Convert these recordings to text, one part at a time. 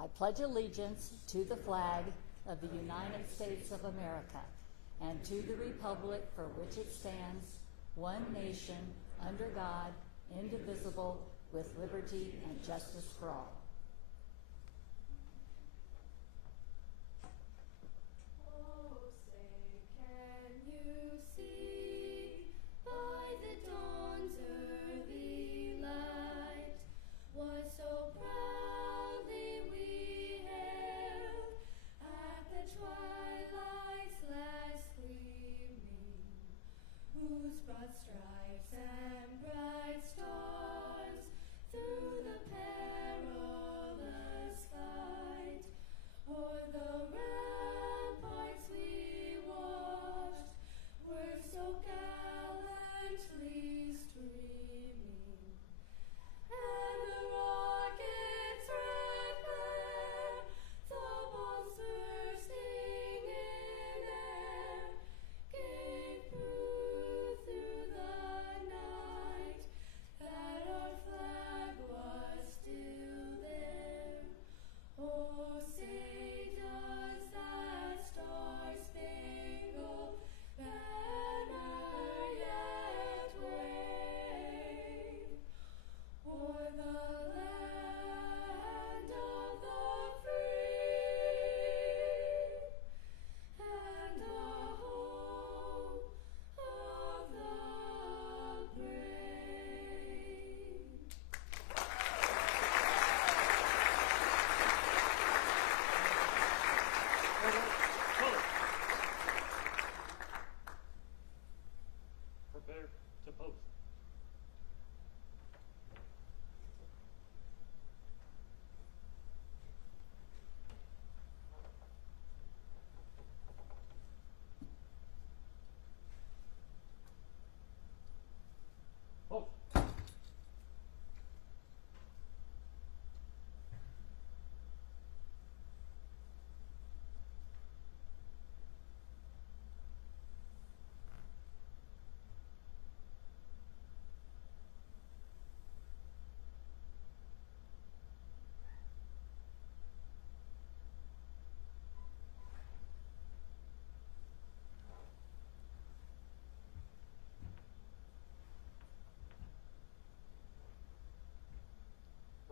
I pledge allegiance to the flag of the United States of America and to the republic for which it stands, one nation, under God, indivisible, with liberty and justice for all.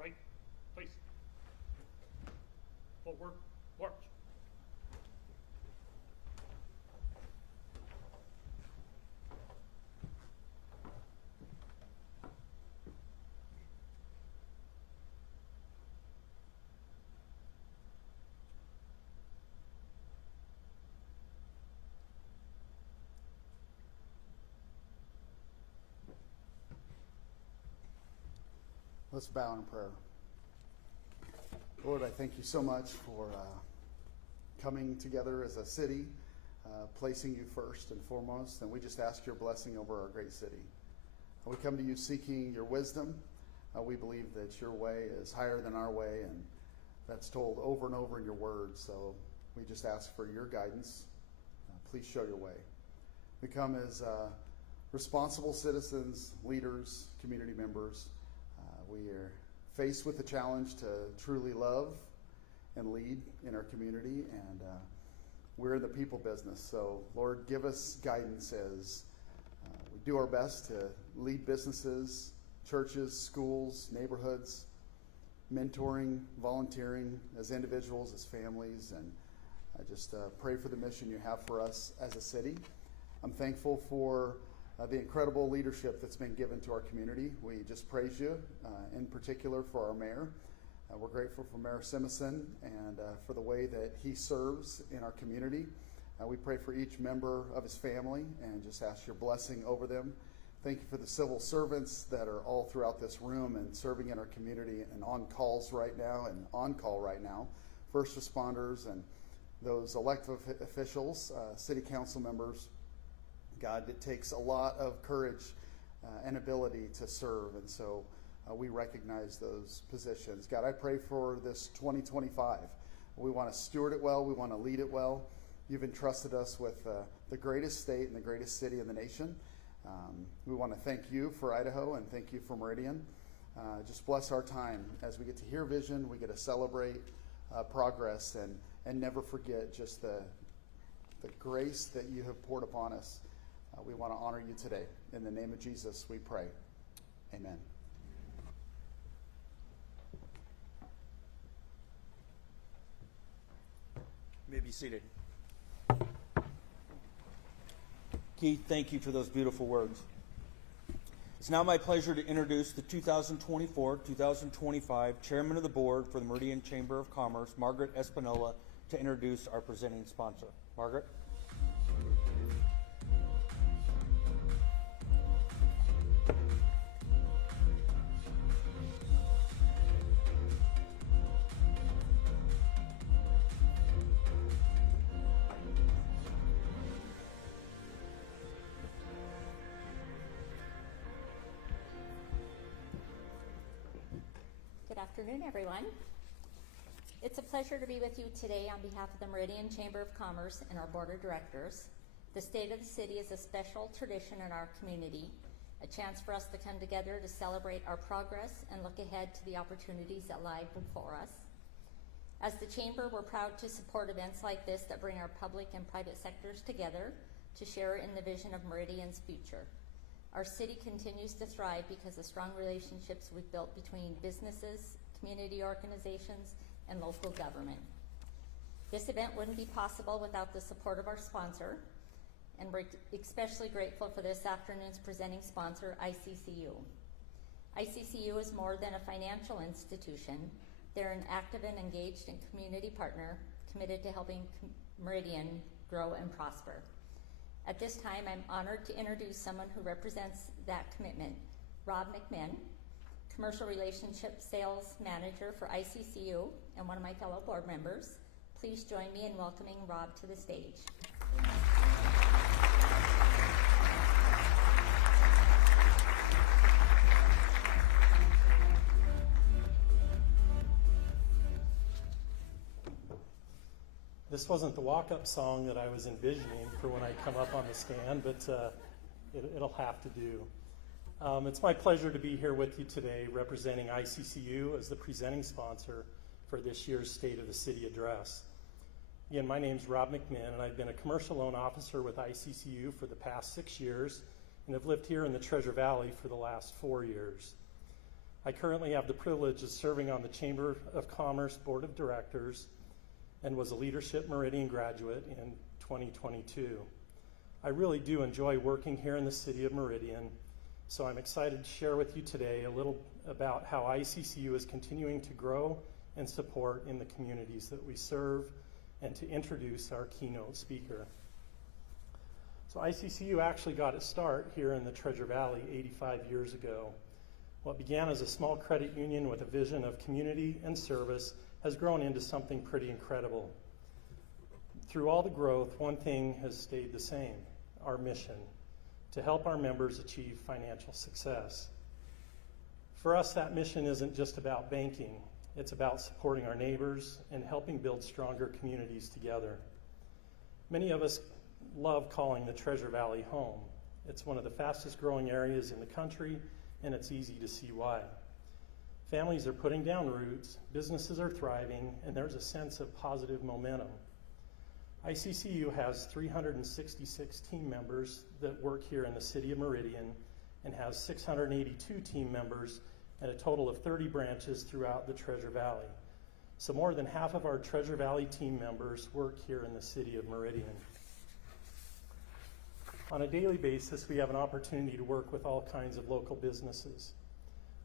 Right, face, forward, march. Let's bow in prayer. Lord, I thank you so much for coming together as a city, placing you first and foremost, and we just ask your blessing over our great city. We come to you seeking your wisdom. We believe that your way is higher than our way, and that's told over and over in your word, so we just ask for your guidance. Please show your way. We come as responsible citizens, leaders, community members. We are faced with the challenge to truly love and lead in our community, and we're in the people business. So, Lord, give us guidance as we do our best to lead businesses, churches, schools, neighborhoods, mentoring, volunteering as individuals, as families, and I just pray for the mission you have for us as a city. I'm thankful for the incredible leadership that's been given to our community. We just praise you, in particular for our mayor. We're grateful for Mayor Simison and for the way that he serves in our community. We pray for each member of his family and just ask your blessing over them. Thank you for the civil servants that are all throughout this room and serving in our community and on calls right now and on call right now. First responders and those elected officials, city council members. God, it takes a lot of courage and ability to serve, and so we recognize those positions. God, I pray for this 2025. We want to steward it well. We want to lead it well. You've entrusted us with the greatest state and the greatest city in the nation. We want to thank you for Idaho and thank you for Meridian. Just bless our time as we get to hear vision, we get to celebrate progress and never forget just the grace that you have poured upon us. We want to honor you today. In the name of Jesus, we pray. Amen. You may be seated. Keith, thank you for those beautiful words. It's now my pleasure to introduce the 2024-2025 Chairman of the Board for the Meridian Chamber of Commerce, Margaret Espinola, to introduce our presenting sponsor. Margaret? Good afternoon, everyone. It's a pleasure to be with you today on behalf of the Meridian Chamber of Commerce and our Board of Directors. The State of the City is a special tradition in our community, a chance for us to come together to celebrate our progress and look ahead to the opportunities that lie before us. As the Chamber, we're proud to support events like this that bring our public and private sectors together to share in the vision of Meridian's future. Our city continues to thrive because of strong relationships we've built between businesses, community organizations, and local government. This event wouldn't be possible without the support of our sponsor, and we're especially grateful for this afternoon's presenting sponsor, ICCU. ICCU is more than a financial institution. They're an active and engaged and community partner committed to helping Meridian grow and prosper. At this time, I'm honored to introduce someone who represents that commitment, Rob McMinn, Commercial Relationship Sales Manager for ICCU and one of my fellow board members. Please join me in welcoming Rob to the stage. This wasn't the walk-up song that I was envisioning for when I come up on the stand, but it'll have to do. It's my pleasure to be here with you today representing ICCU as the presenting sponsor for this year's State of the City Address. Again, my name's Rob McMinn, and I've been a commercial loan officer with ICCU for the past 6 years, and have lived here in the Treasure Valley for the last 4 years. I currently have the privilege of serving on the Chamber of Commerce Board of Directors and was a Leadership Meridian graduate in 2022. I really do enjoy working here in the city of Meridian, so I'm excited to share with you today a little about how ICCU is continuing to grow and support in the communities that we serve, and to introduce our keynote speaker. So ICCU actually got its start here in the Treasure Valley 85 years ago. What began as a small credit union with a vision of community and service has grown into something pretty incredible. Through all the growth, one thing has stayed the same: our mission, to help our members achieve financial success. For us, that mission isn't just about banking. It's about supporting our neighbors and helping build stronger communities together. Many of us love calling the Treasure Valley home. It's one of the fastest growing areas in the country, and it's easy to see why. Families are putting down roots, businesses are thriving, and there's a sense of positive momentum. ICCU has 366 team members that work here in the city of Meridian, and has 682 team members and a total of 30 branches throughout the Treasure Valley. So more than half of our Treasure Valley team members work here in the city of Meridian. On a daily basis, we have an opportunity to work with all kinds of local businesses.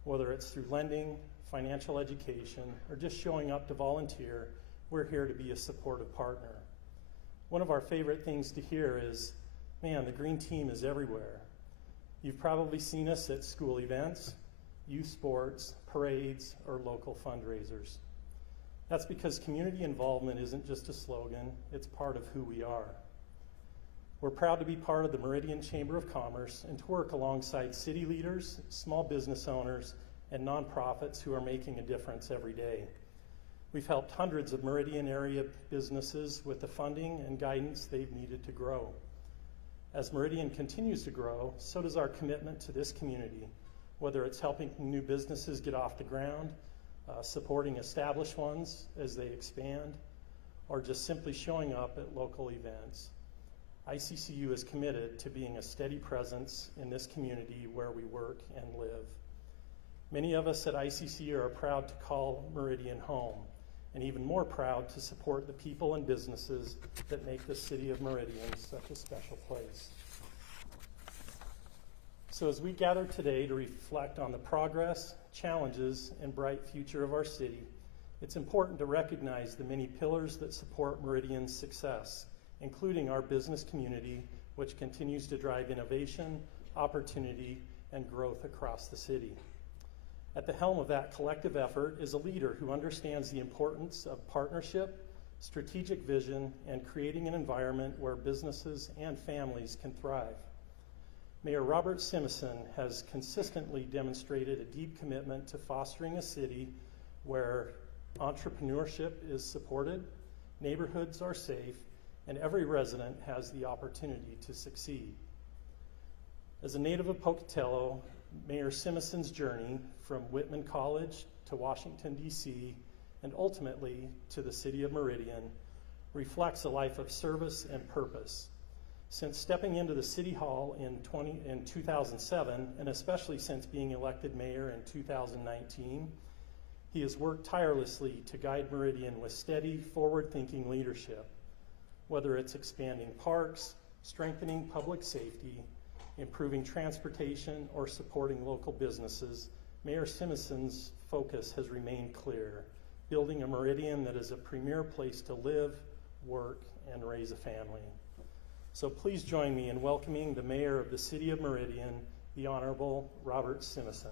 Whether it's through lending, financial education, or just showing up to volunteer, we're here to be a supportive partner. One of our favorite things to hear is, man, the green team is everywhere. You've probably seen us at school events, youth sports, parades, or local fundraisers. That's because community involvement isn't just a slogan, it's part of who we are. We're proud to be part of the Meridian Chamber of Commerce and to work alongside city leaders, small business owners, and nonprofits who are making a difference every day. We've helped hundreds of Meridian area businesses with the funding and guidance they've needed to grow. As Meridian continues to grow, so does our commitment to this community, whether it's helping new businesses get off the ground supporting established ones as they expand, or just simply showing up at local events. ICCU is committed to being a steady presence in this community where we work and live. Many of us at ICCU are proud to call Meridian home, and even more proud to support the people and businesses that make the city of Meridian such a special place. So as we gather today to reflect on the progress, challenges, and bright future of our city, it's important to recognize the many pillars that support Meridian's success, including our business community, which continues to drive innovation, opportunity, and growth across the city. At the helm of that collective effort is a leader who understands the importance of partnership, strategic vision, and creating an environment where businesses and families can thrive. Mayor Robert Simison has consistently demonstrated a deep commitment to fostering a city where entrepreneurship is supported, neighborhoods are safe, and every resident has the opportunity to succeed. As a native of Pocatello, Mayor Simison's journey from Whitman College to Washington, D.C., and ultimately to the city of Meridian reflects a life of service and purpose. Since stepping into the City Hall in 2007, and especially since being elected mayor in 2019, he has worked tirelessly to guide Meridian with steady, forward-thinking leadership. Whether it's expanding parks, strengthening public safety, improving transportation, or supporting local businesses, Mayor Simison's focus has remained clear: building a Meridian that is a premier place to live, work, and raise a family. So please join me in welcoming the Mayor of the City of Meridian, the Honorable Robert Simison.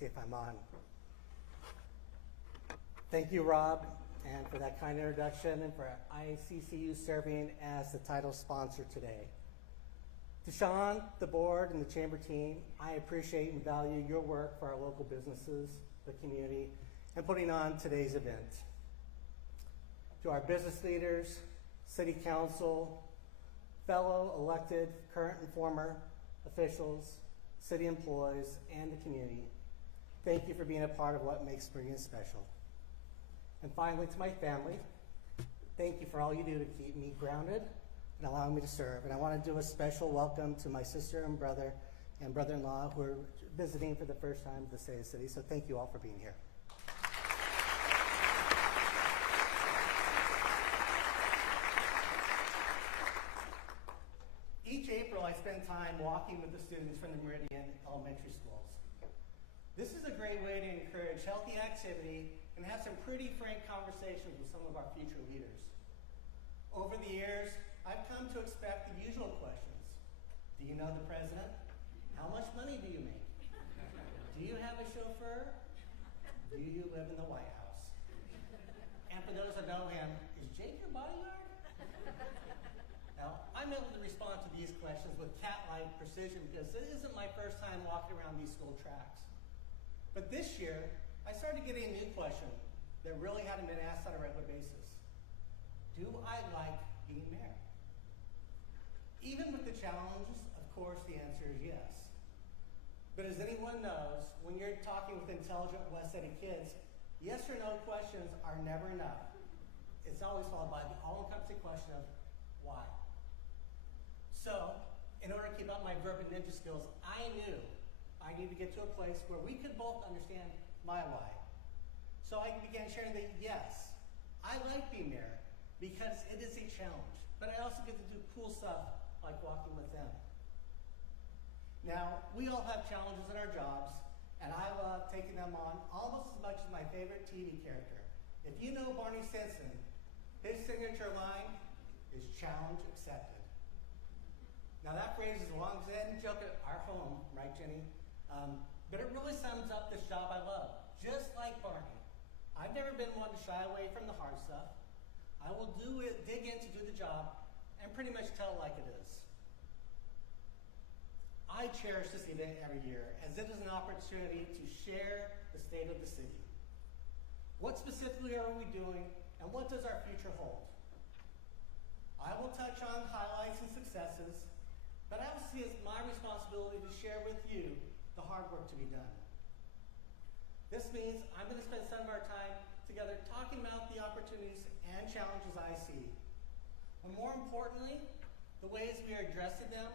See if I'm on. Thank you, Rob, and for that kind introduction, and for ICCU serving as the title sponsor today. To Sean, the board, and the chamber team, I appreciate and value your work for our local businesses, the community, and putting on today's event. To our business leaders, city council, fellow elected, current and former officials, city employees, and the community, thank you for being a part of what makes Meridian special. And finally, to my family, thank you for all you do to keep me grounded and allowing me to serve. And I want to do a special welcome to my sister and brother-in-law who are visiting for the first time to the state of the city. So thank you all for being here. Each April, I spend time walking with the students from the Meridian elementary schools. This is a great way to encourage healthy activity and have some pretty frank conversations with some of our future leaders. Over the years, I've come to expect the usual questions. Do you know the president? How much money do you make? Do you have a chauffeur? Do you live in the White House? And for those that know him, is Jake your bodyguard? Now, I'm able to respond to these questions with cat-like precision because it isn't my first time walking around these school tracks. But this year, I started getting a new question that really hadn't been asked on a regular basis. Do I like being mayor? Even with the challenges, of course, the answer is yes. But as anyone knows, when you're talking with intelligent, well-studied kids, yes or no questions are never enough. It's always followed by the all-encompassing question of why. So, in order to keep up my verb and ninja skills, I knew I needed to get to a place where we could both understand my why. So I began sharing that yes, I like being mayor because it is a challenge, but I also get to do cool stuff like walking with them. Now, we all have challenges in our jobs, and I love taking them on almost as much as my favorite TV character. If you know Barney Stinson, his signature line is challenge accepted. Now that phrase is a long standing joke at our home, right, Jenny? But it really sums up this job I love. Just like Barney, I've never been one to shy away from the hard stuff. I will dig in to do the job and pretty much tell it like it is. I cherish this event every year as it is an opportunity to share the state of the city. What specifically are we doing, and what does our future hold? I will touch on highlights and successes, but I will see it as my responsibility to share with you the hard work to be done. This means I'm going to spend some of our time together talking about the opportunities and challenges I see, but more importantly, the ways we are addressing them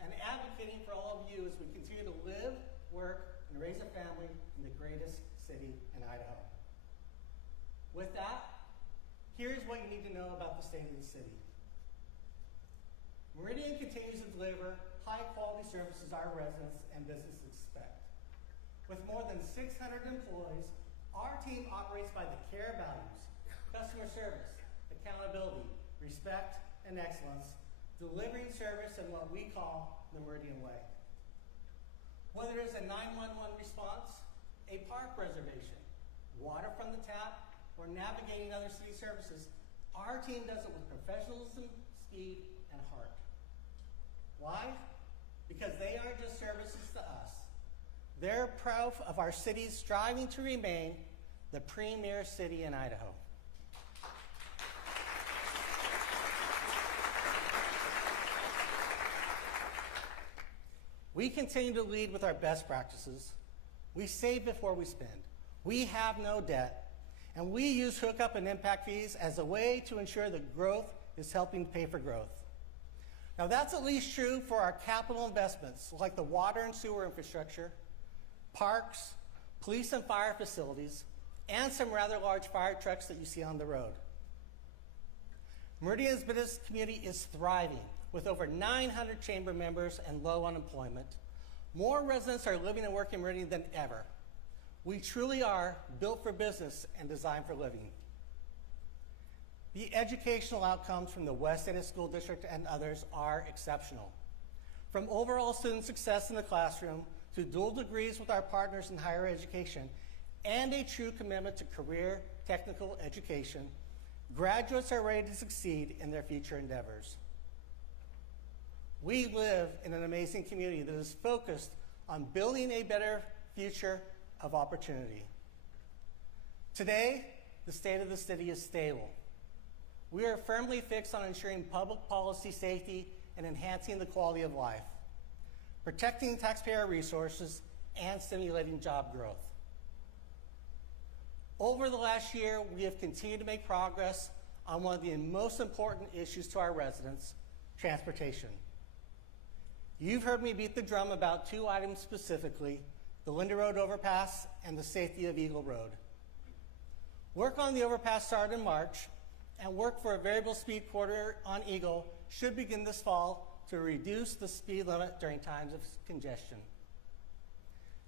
and advocating for all of you as we continue to live, work, and raise a family in the greatest city in Idaho. With that, here's what you need to know about the state of the city. Meridian continues to deliver high-quality services our residents and businesses expect. With more than 600 employees, our team operates by the CARE values: customer service, accountability, respect, and excellence, delivering service in what we call the Meridian way. Whether it's a 911 response, a park reservation, water from the tap, or navigating other city services, our team does it with professionalism, speed, and heart. Why? Because they aren't just services to us. They're proof of our city striving to remain the premier city in Idaho. We continue to lead with our best practices. We save before we spend. We have no debt. And we use hookup and impact fees as a way to ensure that growth is helping pay for growth. Now that's at least true for our capital investments like the water and sewer infrastructure, parks, police and fire facilities, and some rather large fire trucks that you see on the road. Meridian's business community is thriving with over 900 chamber members and low unemployment. More residents are living and working in Meridian than ever. We truly are built for business and designed for living. The educational outcomes from the West End School District and others are exceptional. From overall student success in the classroom to dual degrees with our partners in higher education and a true commitment to career technical education, graduates are ready to succeed in their future endeavors. We live in an amazing community that is focused on building a better future of opportunity. Today, the state of the city is stable. We are firmly fixed on ensuring public policy safety and enhancing the quality of life, protecting taxpayer resources, and stimulating job growth. Over the last year, we have continued to make progress on one of the most important issues to our residents, transportation. You've heard me beat the drum about two items specifically: the Linda Road overpass and the safety of Eagle Road. Work on the overpass started in March, and work for a variable speed corridor on Eagle should begin this fall to reduce the speed limit during times of congestion.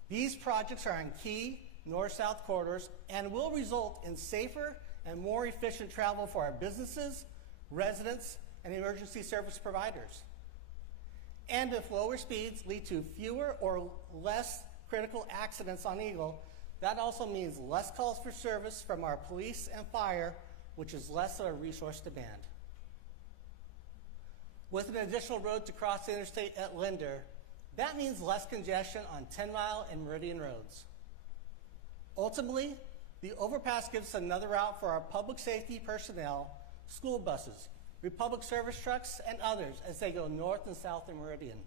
These projects are on key north-south corridors and will result in safer and more efficient travel for our businesses, residents, and emergency service providers. And if lower speeds lead to fewer or less critical accidents on Eagle, that also means less calls for service from our police and fire, which is less of a resource demand. With an additional road to cross the interstate at Linder, that means less congestion on 10 Mile and Meridian roads. Ultimately, the overpass gives us another route for our public safety personnel, school buses, Republic service trucks, and others as they go north and south in Meridian.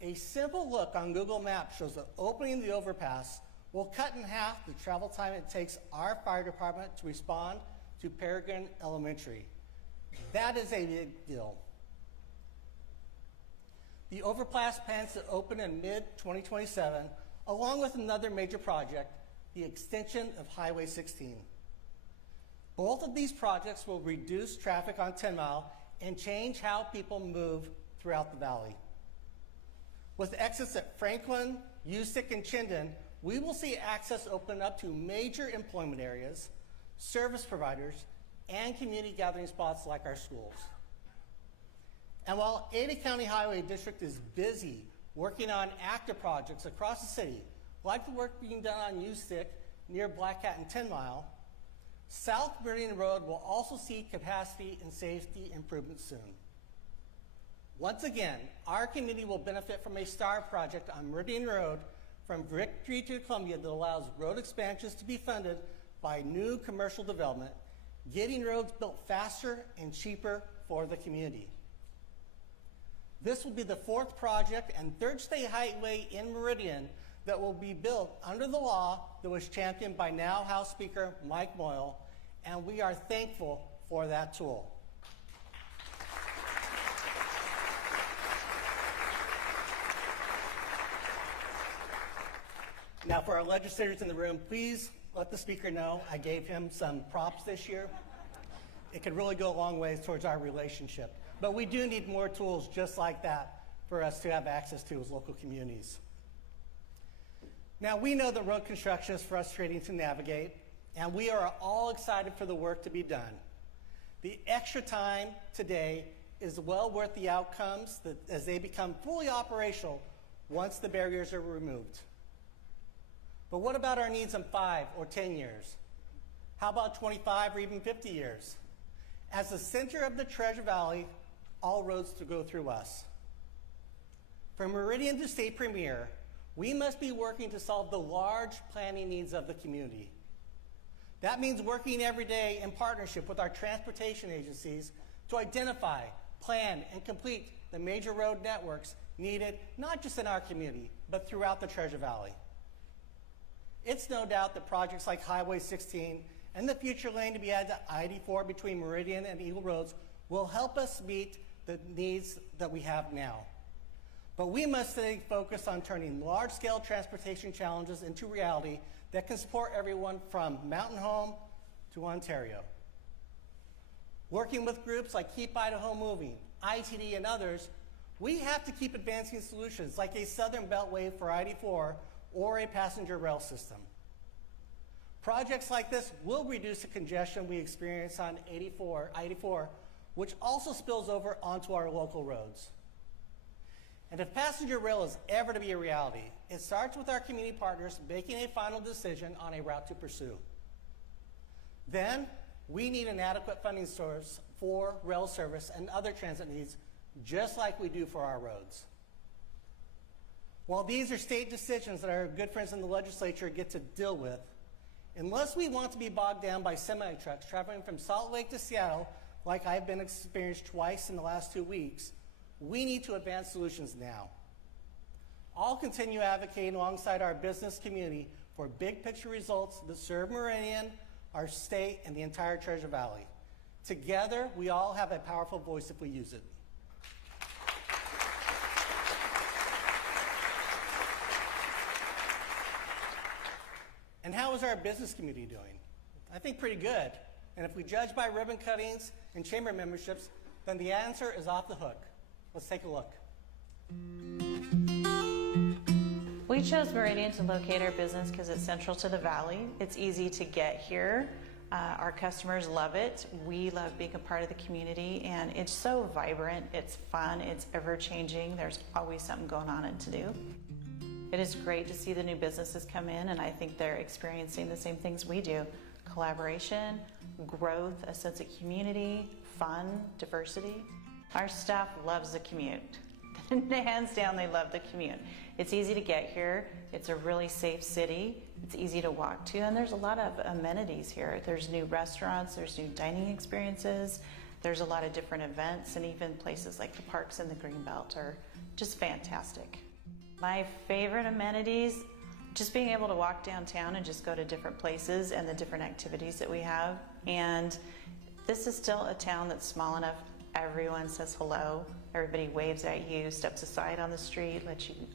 A simple look on Google Maps shows that opening the overpass will cut in half the travel time it takes our fire department to respond to Peregrine Elementary. That is a big deal. The overpass plans to open in mid-2027, along with another major project, the extension of Highway 16. Both of these projects will reduce traffic on 10 Mile and change how people move throughout the valley. With exits at Franklin, Usick, and Chinden, we will see access open up to major employment areas, service providers, and community gathering spots like our schools. And while Ada County Highway District is busy working on active projects across the city, like the work being done on Usick near Black Hat and 10 Mile, South Meridian Road will also see capacity and safety improvements soon. Once again, our community will benefit from a STAR project on Meridian Road from Victory to Columbia that allows road expansions to be funded by new commercial development, getting roads built faster and cheaper for the community. This will be the 4th project and 3rd state highway in Meridian that will be built under the law that was championed by now House Speaker Mike Moyle, and we are thankful for that tool. Now, for our legislators in the room, please let the speaker know I gave him some props this year. It could really go a long ways towards our relationship. But we do need more tools just like that for us to have access to as local communities. Now, we know that road construction is frustrating to navigate, and we are all excited for the work to be done. The extra time today is well worth the outcomes as they become fully operational once the barriers are removed. But what about our needs in 5 or 10 years? How about 25 or even 50 years? As the center of the Treasure Valley, all roads to go through us. From Meridian to State Premier, we must be working to solve the large planning needs of the community. That means working every day in partnership with our transportation agencies to identify, plan, and complete the major road networks needed not just in our community, but throughout the Treasure Valley. It's no doubt that projects like Highway 16 and the future lane to be added to I-84 between Meridian and Eagle Roads will help us meet the needs that we have now. But we must stay focused on turning large-scale transportation challenges into reality that can support everyone from Mountain Home to Ontario. Working with groups like Keep Idaho Moving, ITD, and others, we have to keep advancing solutions like a Southern Beltway for I-84 or a passenger rail system. Projects like this will reduce the congestion we experience on I-84, which also spills over onto our local roads. And if passenger rail is ever to be a reality, it starts with our community partners making a final decision on a route to pursue. Then, we need an adequate funding source for rail service and other transit needs, just like we do for our roads. While these are state decisions that our good friends in the legislature get to deal with, unless we want to be bogged down by semi-trucks traveling from Salt Lake to Seattle, like I've been experienced twice in the last 2 weeks, we need to advance solutions now. I'll continue advocating alongside our business community for big picture results that serve Meridian, our state, and the entire Treasure Valley. Together, we all have a powerful voice if we use it. And how is our business community doing? I think pretty good. And if we judge by ribbon cuttings and chamber memberships, then the answer is off the hook. Let's take a look. We chose Meridian to locate our business because it's central to the valley. It's easy to get here. Our customers love it. We love being a part of the community, and it's so vibrant, it's fun, it's ever-changing. There's always something going on and to do. It is great to see the new businesses come in, and I think they're experiencing the same things we do. Collaboration, growth, a sense of community, fun, diversity. Our staff loves the commute. Hands down, they love the commute. It's easy to get here. It's a really safe city. It's easy to walk to, and there's a lot of amenities here. There's new restaurants, there's new dining experiences, there's a lot of different events, and even places like the parks in the Greenbelt are just fantastic. My favorite amenities, just being able to walk downtown and just go to different places and the different activities that we have. And this is still a town that's small enough. Everyone says hello. Everybody waves at you, steps aside on the street,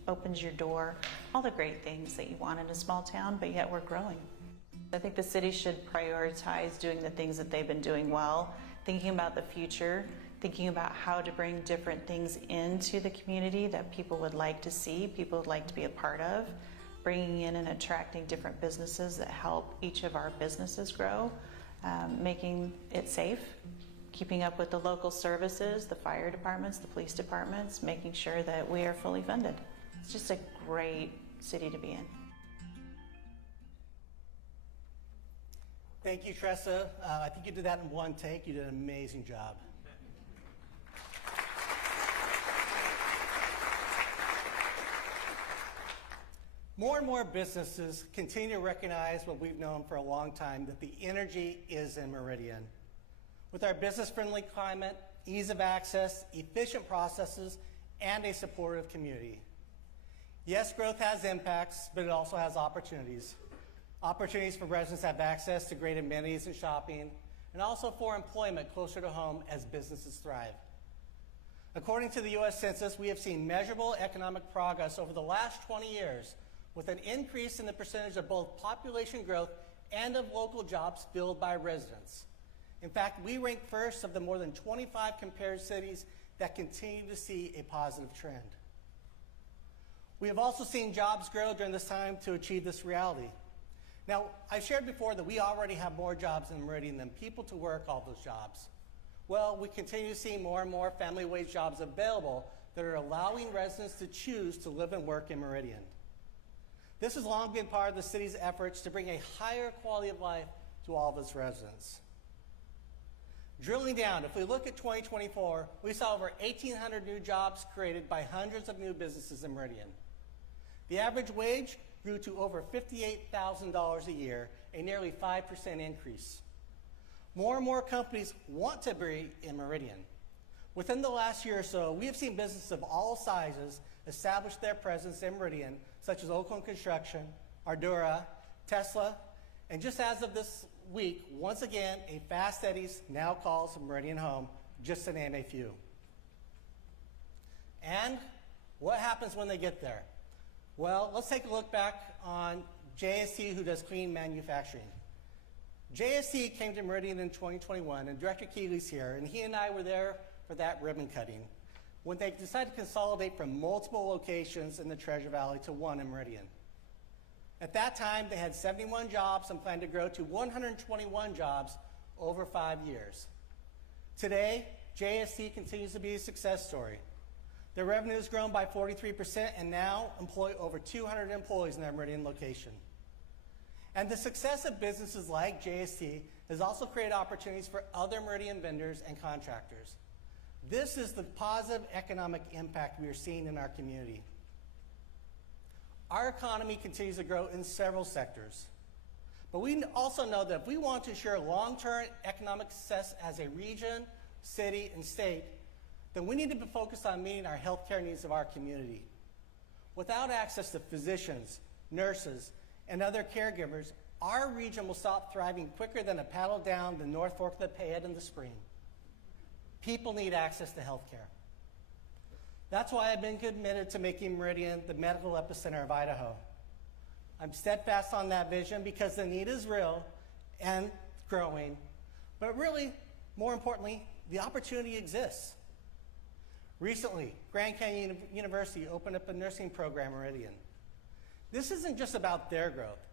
opens your door. All the great things that you want in a small town, but yet we're growing. I think the city should prioritize doing the things that they've been doing well, thinking about the future, thinking about how to bring different things into the community that people would like to see, people would like to be a part of, bringing in and attracting different businesses that help each of our businesses grow, making it safe, keeping up with the local services, the fire departments, the police departments, making sure that we are fully funded. It's just a great city to be in. Thank you, Tressa. I think you did that in one take. You did an amazing job. More and more businesses continue to recognize what we've known for a long time, that the energy is in Meridian. With our business-friendly climate, ease of access, efficient processes, and a supportive community. Yes, growth has impacts, but it also has opportunities. Opportunities for residents to have access to great amenities and shopping, and also for employment closer to home as businesses thrive. According to the U.S. Census, we have seen measurable economic progress over the last 20 years, with an increase in the percentage of both population growth and of local jobs filled by residents. In fact, we rank first of the more than 25 compared cities that continue to see a positive trend. We have also seen jobs grow during this time to achieve this reality. Now, I've shared before that we already have more jobs in Meridian than people to work all those jobs. Well, we continue to see more and more family wage jobs available that are allowing residents to choose to live and work in Meridian. This has long been part of the city's efforts to bring a higher quality of life to all of its residents. Drilling down, if we look at 2024, we saw over 1,800 new jobs created by hundreds of new businesses in Meridian. The average wage grew to over $58,000 a year, a nearly 5% increase. More and more companies want to be in Meridian. Within the last year or so, we have seen businesses of all sizes establish their presence in Meridian, such as Oakland Construction, Ardura, Tesla, and just as of this week, once again, a Fast Eddie's now calls Meridian home, just to name a few. And what happens when they get there? Well, let's take a look back on JSC, who does clean manufacturing. JSC came to Meridian in 2021, and Director Keeley's here, and he and I were there for that ribbon cutting when they decided to consolidate from multiple locations in the Treasure Valley to one in Meridian. At that time, they had 71 jobs and planned to grow to 121 jobs over 5 years. Today, JSC continues to be a success story. Their revenue has grown by 43% and now employ over 200 employees in their Meridian location. And the success of businesses like JSC has also created opportunities for other Meridian vendors and contractors. This is the positive economic impact we are seeing in our community. Our economy continues to grow in several sectors. But we also know that if we want to ensure long-term economic success as a region, city, and state, then we need to be focused on meeting our healthcare needs of our community. Without access to physicians, nurses, and other caregivers, our region will stop thriving quicker than a paddle down the North Fork of the Payette in the spring. People need access to healthcare. That's why I've been committed to making Meridian the medical epicenter of Idaho. I'm steadfast on that vision because the need is real and growing, but really, more importantly, the opportunity exists. Recently, Grand Canyon University opened up a nursing program in Meridian. This isn't just about their growth.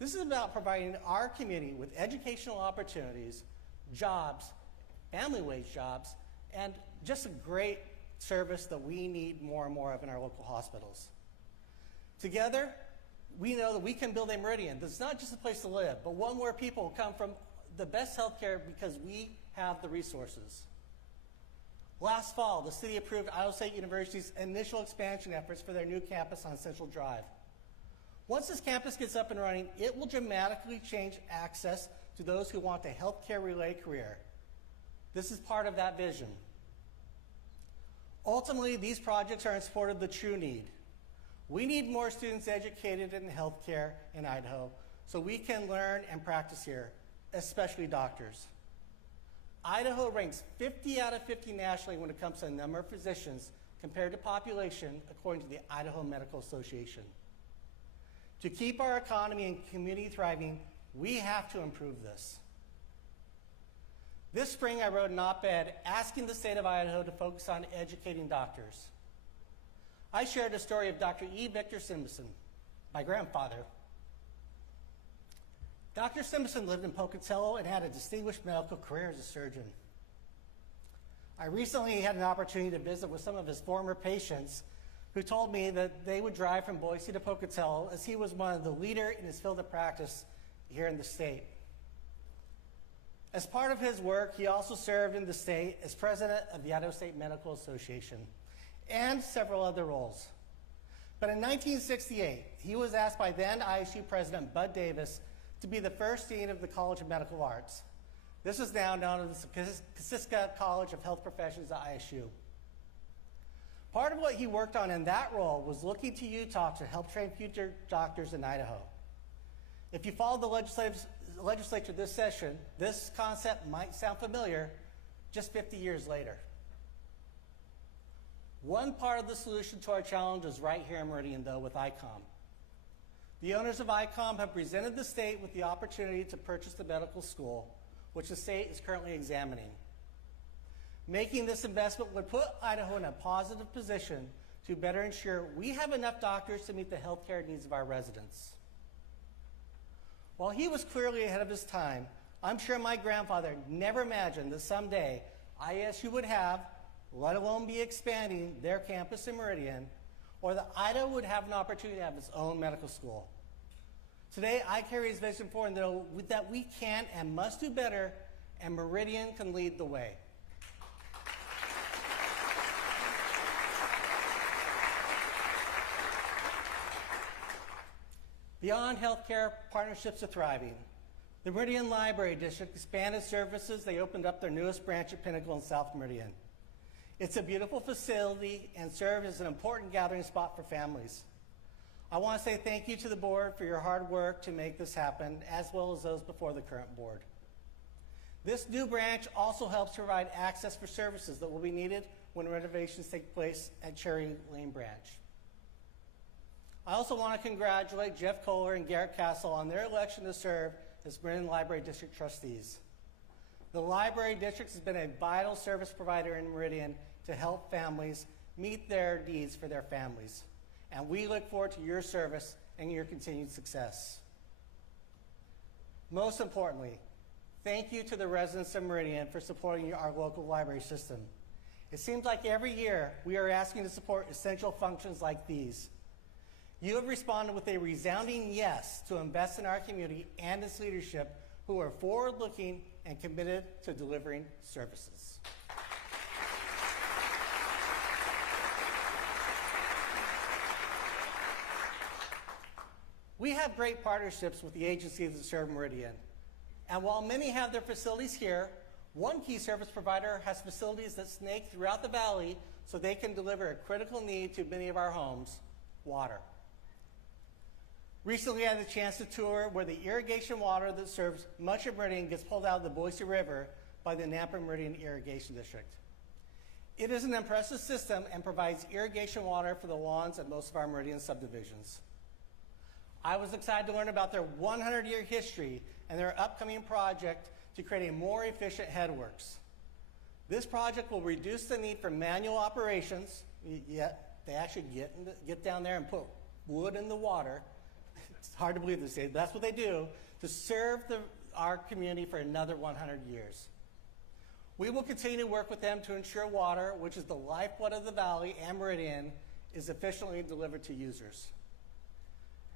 This is about providing our community with educational opportunities, jobs, family wage jobs, and just a great service that we need more and more of in our local hospitals. Together, we know that we can build a Meridian that's not just a place to live, but one where people will come from the best healthcare because we have the resources. Last fall, the city approved Idaho State University's initial expansion efforts for their new campus on Central Drive. Once this campus gets up and running, it will dramatically change access to those who want a healthcare-related career. This is part of that vision. Ultimately, these projects are in support of the true need. We need more students educated in healthcare in Idaho so we can learn and practice here, especially doctors. Idaho ranks 50 out of 50 nationally when it comes to the number of physicians compared to population, according to the Idaho Medical Association. To keep our economy and community thriving, we have to improve this. This spring, I wrote an op-ed asking the state of Idaho to focus on educating doctors. I shared the story of Dr. E. Victor Simpson, my grandfather. Dr. Simpson lived in Pocatello and had a distinguished medical career as a surgeon. I recently had an opportunity to visit with some of his former patients who told me that they would drive from Boise to Pocatello as he was one of the leaders in his field of practice here in the state. As part of his work, he also served in the state as president of the Idaho State Medical Association and several other roles. But in 1968, he was asked by then ISU President Bud Davis to be the first dean of the College of Medical Arts. This is now known as the Cascade College of Health Professions at ISU. Part of what he worked on in that role was looking to Utah to help train future doctors in Idaho. If you followed the legislature this session, this concept might sound familiar just 50 years later. One part of the solution to our challenge is right here in Meridian, though, with ICOM. The owners of ICOM have presented the state with the opportunity to purchase the medical school, which the state is currently examining. Making this investment would put Idaho in a positive position to better ensure we have enough doctors to meet the healthcare needs of our residents. While he was clearly ahead of his time, I'm sure my grandfather never imagined that someday ISU would have, let alone be expanding, their campus in Meridian, or that Idaho would have an opportunity to have its own medical school. Today, I carry his vision forward and know that we can and must do better, and Meridian can lead the way. Beyond healthcare, partnerships are thriving. The Meridian Library District expanded services. They opened up their newest branch at Pinnacle in South Meridian. It's a beautiful facility and serves as an important gathering spot for families. I want to say thank you to the board for your hard work to make this happen, as well as those before the current board. This new branch also helps provide access for services that will be needed when renovations take place at Cherry Lane Branch. I also want to congratulate Jeff Kohler and Garrett Castle on their election to serve as Meridian Library District trustees. The Library District has been a vital service provider in Meridian to help families meet their needs for their families. And we look forward to your service and your continued success. Most importantly, thank you to the residents of Meridian for supporting our local library system. It seems like every year we are asking to support essential functions like these. You have responded with a resounding yes to invest in our community and its leadership, who are forward-looking and committed to delivering services. We have great partnerships with the agencies that serve Meridian. And while many have their facilities here, one key service provider has facilities that snake throughout the valley so they can deliver a critical need to many of our homes: water. Recently, I had the chance to tour where the irrigation water that serves much of Meridian gets pulled out of the Boise River by the Nampa Meridian Irrigation District. It is an impressive system and provides irrigation water for the lawns at most of our Meridian subdivisions. I was excited to learn about their 100-year history and their upcoming project to create a more efficient headworks. This project will reduce the need for manual operations, yet they actually get down there and put wood in the water. It's hard to believe this, but that's what they do to serve our community for another 100 years. We will continue to work with them to ensure water, which is the lifeblood of the valley and Meridian, is efficiently delivered to users.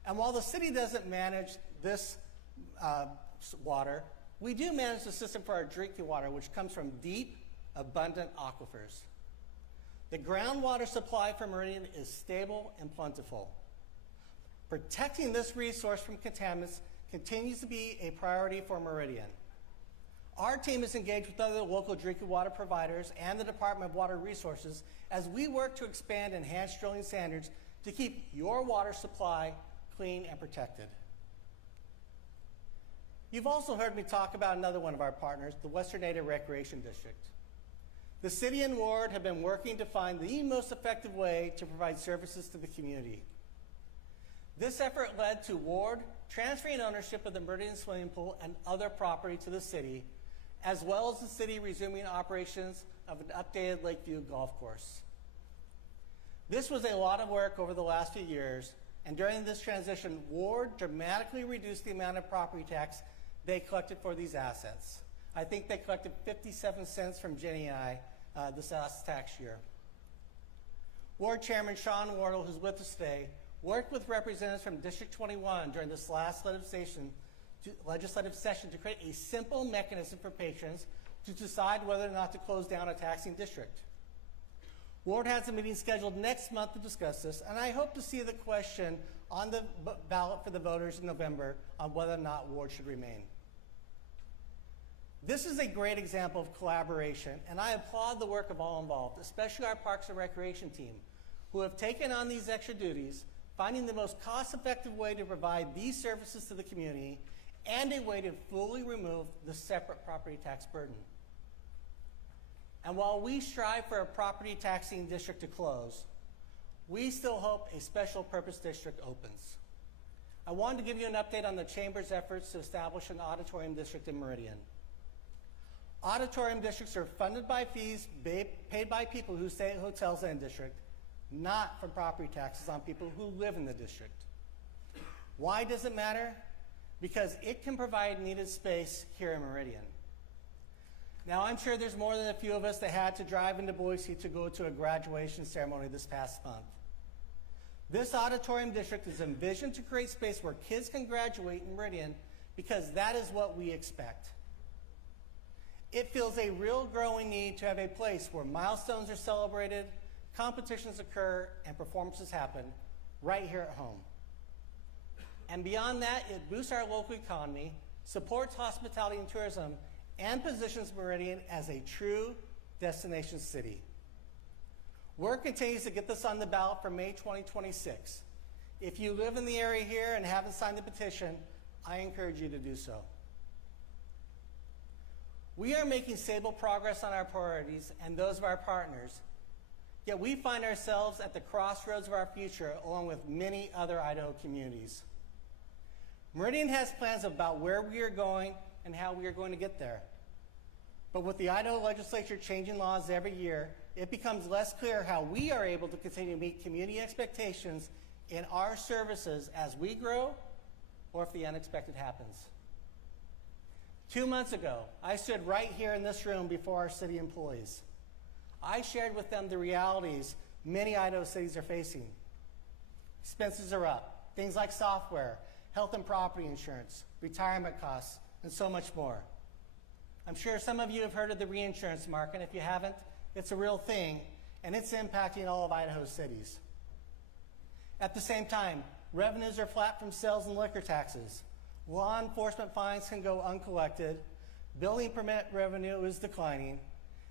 And while the city doesn't manage this water, we do manage the system for our drinking water, which comes from deep, abundant aquifers. The groundwater supply for Meridian is stable and plentiful. Protecting this resource from contaminants continues to be a priority for Meridian. Our team is engaged with other local drinking water providers and the Department of Water Resources as we work to expand enhanced drilling standards to keep your water supply clean and protected. You've also heard me talk about another one of our partners, the Western Native Recreation District. The city and ward have been working to find the most effective way to provide services to the community. This effort led to ward transferring ownership of the Meridian swimming pool and other property to the city, as well as the city resuming operations of an updated Lakeview golf course. This was a lot of work over the last few years, and during this transition, ward dramatically reduced the amount of property tax they collected for these assets. I think they collected 57 cents from Jenny and I this last tax year. Ward Chairman Sean Wardle, who's with us today, worked with representatives from District 21 during this last legislative session to create a simple mechanism for patrons to decide whether or not to close down a taxing district. Ward has a meeting scheduled next month to discuss this, and I hope to see the question on the ballot for the voters in November on whether or not Ward should remain. This is a great example of collaboration, and I applaud the work of all involved, especially our Parks and Recreation team, who have taken on these extra duties, finding the most cost-effective way to provide these services to the community and a way to fully remove the separate property tax burden. And while we strive for a property taxing district to close, we still hope a special purpose district opens. I wanted to give you an update on the Chamber's efforts to establish an auditorium district in Meridian. Auditorium districts are funded by fees paid by people who stay at hotels in the district, not from property taxes on people who live in the district. Why does it matter? Because it can provide needed space here in Meridian. Now, I'm sure there's more than a few of us that had to drive into Boise to go to a graduation ceremony this past month. This auditorium district is envisioned to create space where kids can graduate in Meridian because that is what we expect. It feels a real growing need to have a place where milestones are celebrated, competitions occur, and performances happen right here at home. And beyond that, it boosts our local economy, supports hospitality and tourism, and positions Meridian as a true destination city. Work continues to get this on the ballot for May 2026. If you live in the area here and haven't signed the petition, I encourage you to do so. We are making stable progress on our priorities and those of our partners, yet we find ourselves at the crossroads of our future along with many other Idaho communities. Meridian has plans about where we are going and how we are going to get there. But with the Idaho legislature changing laws every year, it becomes less clear how we are able to continue to meet community expectations in our services as we grow or if the unexpected happens. 2 months ago, I stood right here in this room before our city employees. I shared with them the realities many Idaho cities are facing. Expenses are up, things like software, health and property insurance, retirement costs, and so much more. I'm sure some of you have heard of the reinsurance market. If you haven't, it's a real thing, and it's impacting all of Idaho's cities. At the same time, revenues are flat from sales and liquor taxes. Law enforcement fines can go uncollected, building permit revenue is declining,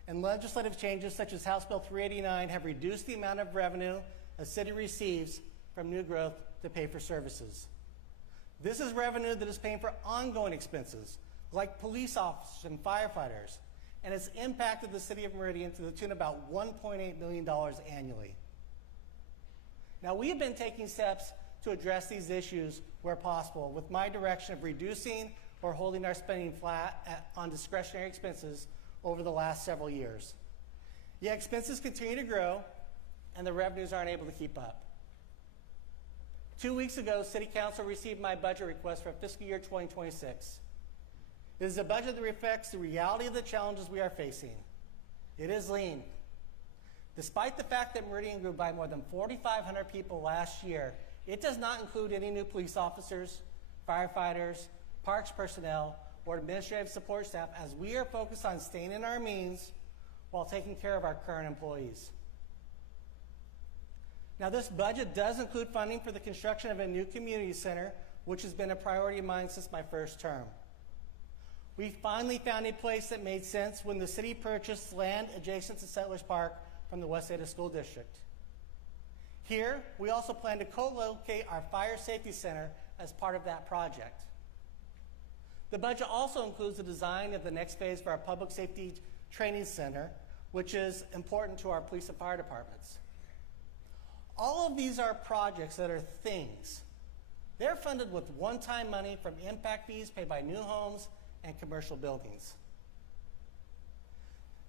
and legislative changes such as House Bill 389 have reduced the amount of revenue a city receives from new growth to pay for services. This is revenue that is paying for ongoing expenses, like police officers and firefighters, and it's impacted the city of Meridian to the tune of about $1.8 million annually. Now, we have been taking steps to address these issues where possible, with my direction of reducing or holding our spending flat on discretionary expenses over the last several years. Yet expenses continue to grow, and the revenues aren't able to keep up. 2 weeks ago, City Council received my budget request for fiscal year 2026. It is a budget that reflects the reality of the challenges we are facing. It is lean. Despite the fact that Meridian grew by more than 4,500 people last year, it does not include any new police officers, firefighters, parks personnel, or administrative support staff, as we are focused on staying in our means while taking care of our current employees. Now, this budget does include funding for the construction of a new community center, which has been a priority of mine since my first term. We finally found a place that made sense when the city purchased land adjacent to Settlers Park from the West Ada School District. Here, we also plan to co-locate our fire safety center as part of that project. The budget also includes the design of the next phase for our public safety training center, which is important to our police and fire departments. All of these are projects that are things. They're funded with one-time money from impact fees paid by new homes and commercial buildings.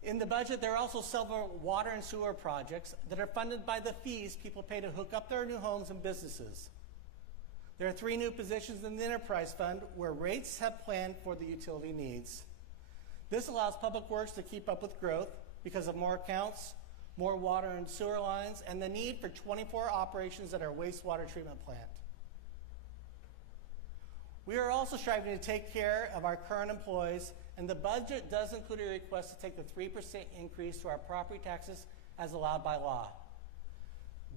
In the budget, there are also several water and sewer projects that are funded by the fees people pay to hook up their new homes and businesses. There are 3 new positions in the enterprise fund where rates have planned for the utility needs. This allows Public Works to keep up with growth because of more accounts, more water and sewer lines, and the need for 24 operations at our wastewater treatment plant. We are also striving to take care of our current employees, and the budget does include a request to take the 3% increase to our property taxes as allowed by law.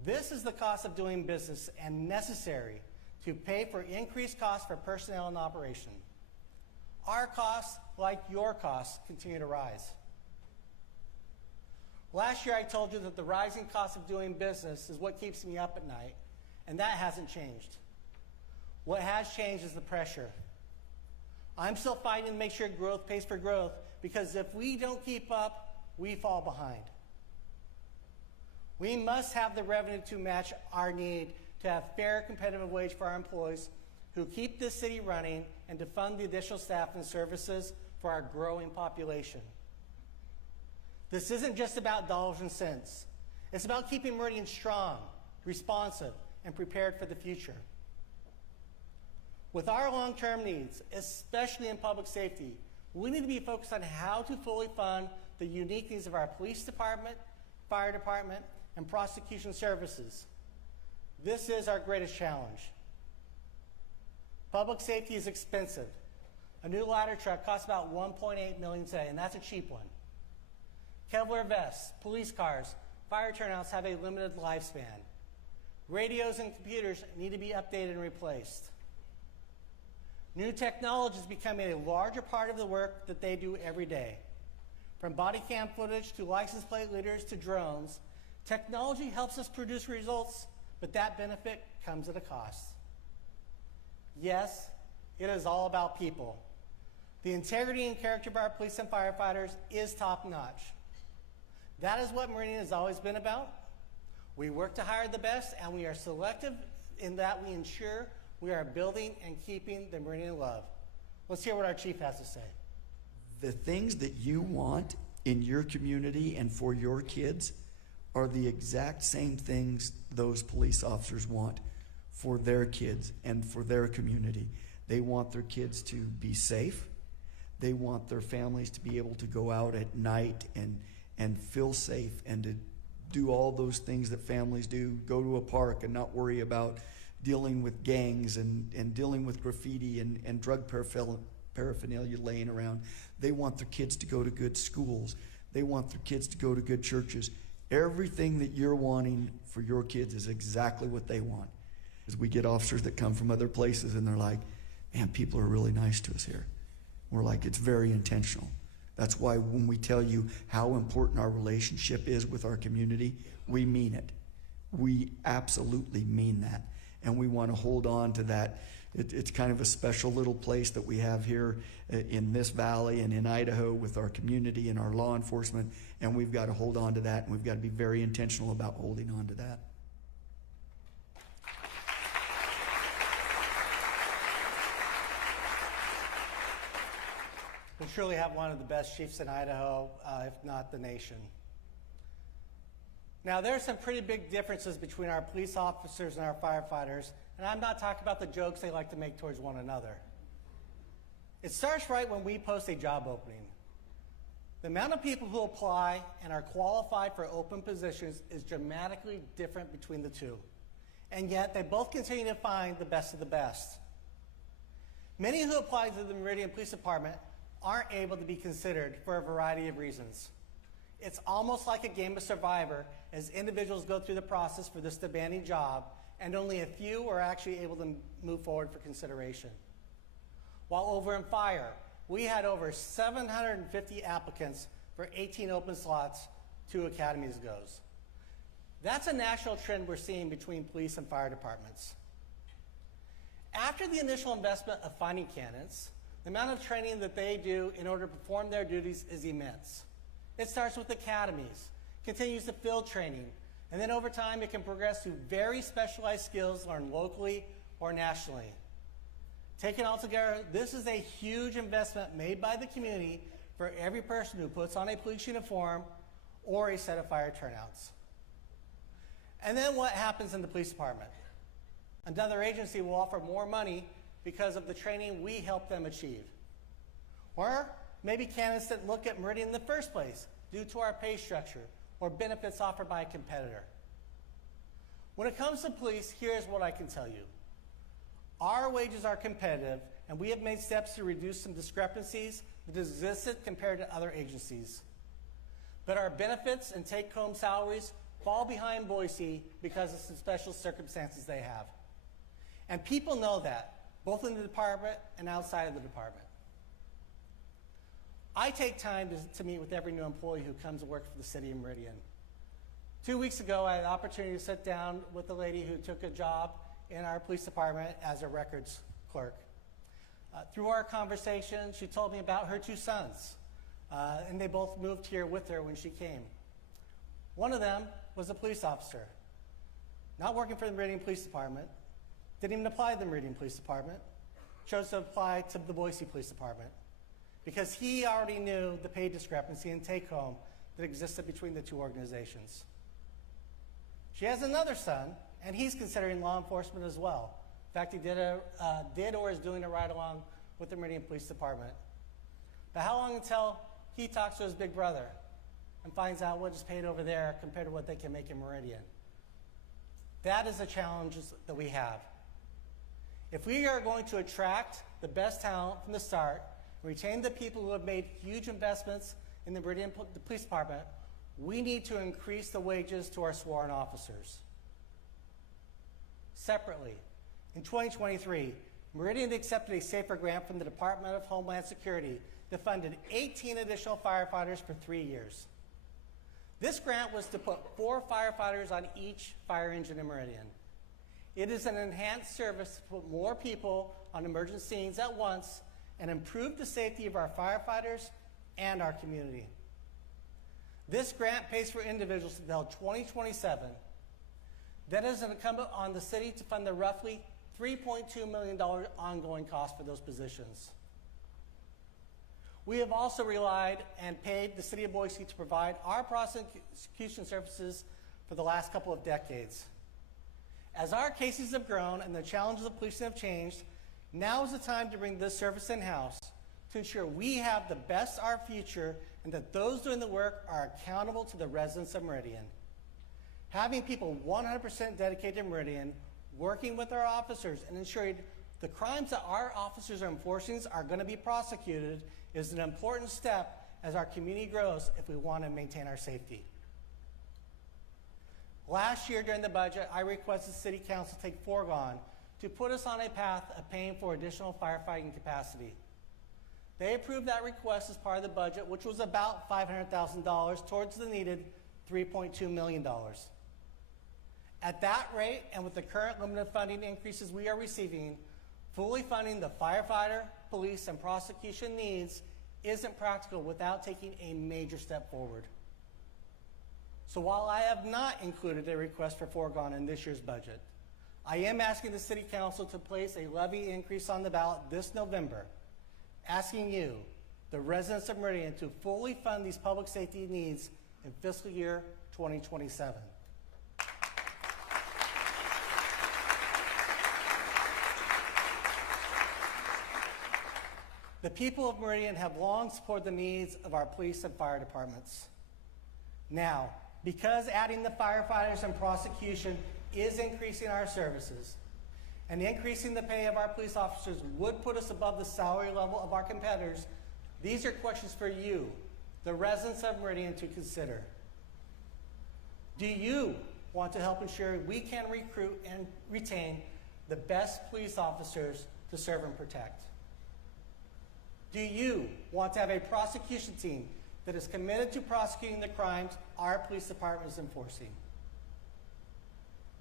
This is the cost of doing business and necessary to pay for increased costs for personnel and operation. Our costs, like your costs, continue to rise. Last year I told you that the rising cost of doing business is what keeps me up at night, and that hasn't changed. What has changed is the pressure. I'm still fighting to make sure growth pays for growth, because if we don't keep up, we fall behind. We must have the revenue to match our need to have fair, competitive wage for our employees who keep this city running and to fund the additional staff and services for our growing population. This isn't just about dollars and cents. It's about keeping Meridian strong, responsive, and prepared for the future. With our long-term needs, especially in public safety, we need to be focused on how to fully fund the unique needs of our police department, fire department, and prosecution services. This is our greatest challenge. Public safety is expensive. A new ladder truck costs about $1.8 million today, and that's a cheap one. Kevlar vests, police cars, fire turnouts have a limited lifespan. Radios and computers need to be updated and replaced. New technology is becoming a larger part of the work that they do every day. From body cam footage to license plate readers to drones, technology helps us produce results, but that benefit comes at a cost. Yes, it is all about people. The integrity and character of our police and firefighters is top-notch. That is what Meridian has always been about. We work to hire the best, and we are selective in that we ensure we are building and keeping the Meridian love. Let's hear what our chief has to say. The things that you want in your community and for your kids are the exact same things those police officers want for their kids and for their community. They want their kids to be safe. They want their families to be able to go out at night and feel safe and to do all those things that families do, go to a park and not worry about dealing with gangs and dealing with graffiti and drug paraphernalia laying around. They want their kids to go to good schools. They want their kids to go to good churches. Everything that you're wanting for your kids is exactly what they want. Because we get officers that come from other places and they're like, man, people are really nice to us here. We're like, it's very intentional. That's why when we tell you how important our relationship is with our community, we mean it. We absolutely mean that. And we want to hold on to that. It's kind of a special little place that we have here in this valley and in Idaho with our community and our law enforcement, and we've got to hold on to that, and we've got to be very intentional about holding on to that. We truly have one of the best chiefs in Idaho, if not the nation. Now, there are some pretty big differences between our police officers and our firefighters, and I'm not talking about the jokes they like to make towards one another. It starts right when we post a job opening. The amount of people who apply and are qualified for open positions is dramatically different between the two, and yet they both continue to find the best of the best. Many who apply to the Meridian Police Department aren't able to be considered for a variety of reasons. It's almost like a game of Survivor as individuals go through the process for this demanding job, and only a few are actually able to move forward for consideration. While over in fire, we had over 750 applicants for 18 open slots 2 academies ago. That's a national trend we're seeing between police and fire departments. After the initial investment of finding candidates, the amount of training that they do in order to perform their duties is immense. It starts with academies, continues to field training, and then over time it can progress to very specialized skills learned locally or nationally. Taken all together, this is a huge investment made by the community for every person who puts on a police uniform or a set of fire turnouts. And then what happens in the police department? Another agency will offer more money because of the training we help them achieve. Or maybe candidates didn't look at Meridian in the first place due to our pay structure or benefits offered by a competitor. When it comes to police, here's what I can tell you. Our wages are competitive, and we have made steps to reduce some discrepancies that existed compared to other agencies. But our benefits and take-home salaries fall behind Boise because of some special circumstances they have. And people know that, both in the department and outside of the department. I take time to meet with every new employee who comes to work for the city of Meridian. 2 weeks ago, I had an opportunity to sit down with a lady who took a job in our police department as a records clerk. Through our conversation, she told me about her 2 sons, and they both moved here with her when she came. One of them was a police officer, not working for the Meridian Police Department, didn't even apply to the Meridian Police Department, chose to apply to the Boise Police Department because he already knew the pay discrepancy and take-home that existed between the 2 organizations. She has another son, and he's considering law enforcement as well. In fact, he did or is doing a ride-along with the Meridian Police Department. But how long until he talks to his big brother and finds out what is paid over there compared to what they can make in Meridian? That is the challenges that we have. If we are going to attract the best talent from the start, retain the people who have made huge investments in the Meridian Police Department, we need to increase the wages to our sworn officers. Separately, in 2023, Meridian accepted a SAFER grant from the Department of Homeland Security that funded 18 additional firefighters for 3 years. This grant was to put 4 firefighters on each fire engine in Meridian. It is an enhanced service to put more people on emergency scenes at once and improve the safety of our firefighters and our community. This grant pays for individuals until 2027. That is incumbent on the city to fund the roughly $3.2 million ongoing cost for those positions. We have also relied and paid the city of Boise to provide our prosecution services for the last couple of decades. As our cases have grown and the challenges of policing have changed, now is the time to bring this service in-house to ensure we have the best our future and that those doing the work are accountable to the residents of Meridian. Having people 100% dedicated to Meridian, working with our officers and ensuring the crimes that our officers are enforcing are going to be prosecuted is an important step as our community grows if we want to maintain our safety. Last year during the budget, I requested City Council take foregone to put us on a path of paying for additional firefighting capacity. They approved that request as part of the budget, which was about $500,000 towards the needed $3.2 million. At that rate, and with the current limited funding increases we are receiving, fully funding the firefighter, police, and prosecution needs isn't practical without taking a major step forward. So while I have not included a request for foregone in this year's budget, I am asking the City Council to place a levy increase on the ballot this November, asking you, the residents of Meridian, to fully fund these public safety needs in fiscal year 2027. The people of Meridian have long supported the needs of our police and fire departments. Now, because adding the firefighters and prosecution is increasing our services, and increasing the pay of our police officers would put us above the salary level of our competitors, these are questions for you, the residents of Meridian, to consider. Do you want to help ensure we can recruit and retain the best police officers to serve and protect? Do you want to have a prosecution team that is committed to prosecuting the crimes our police department is enforcing?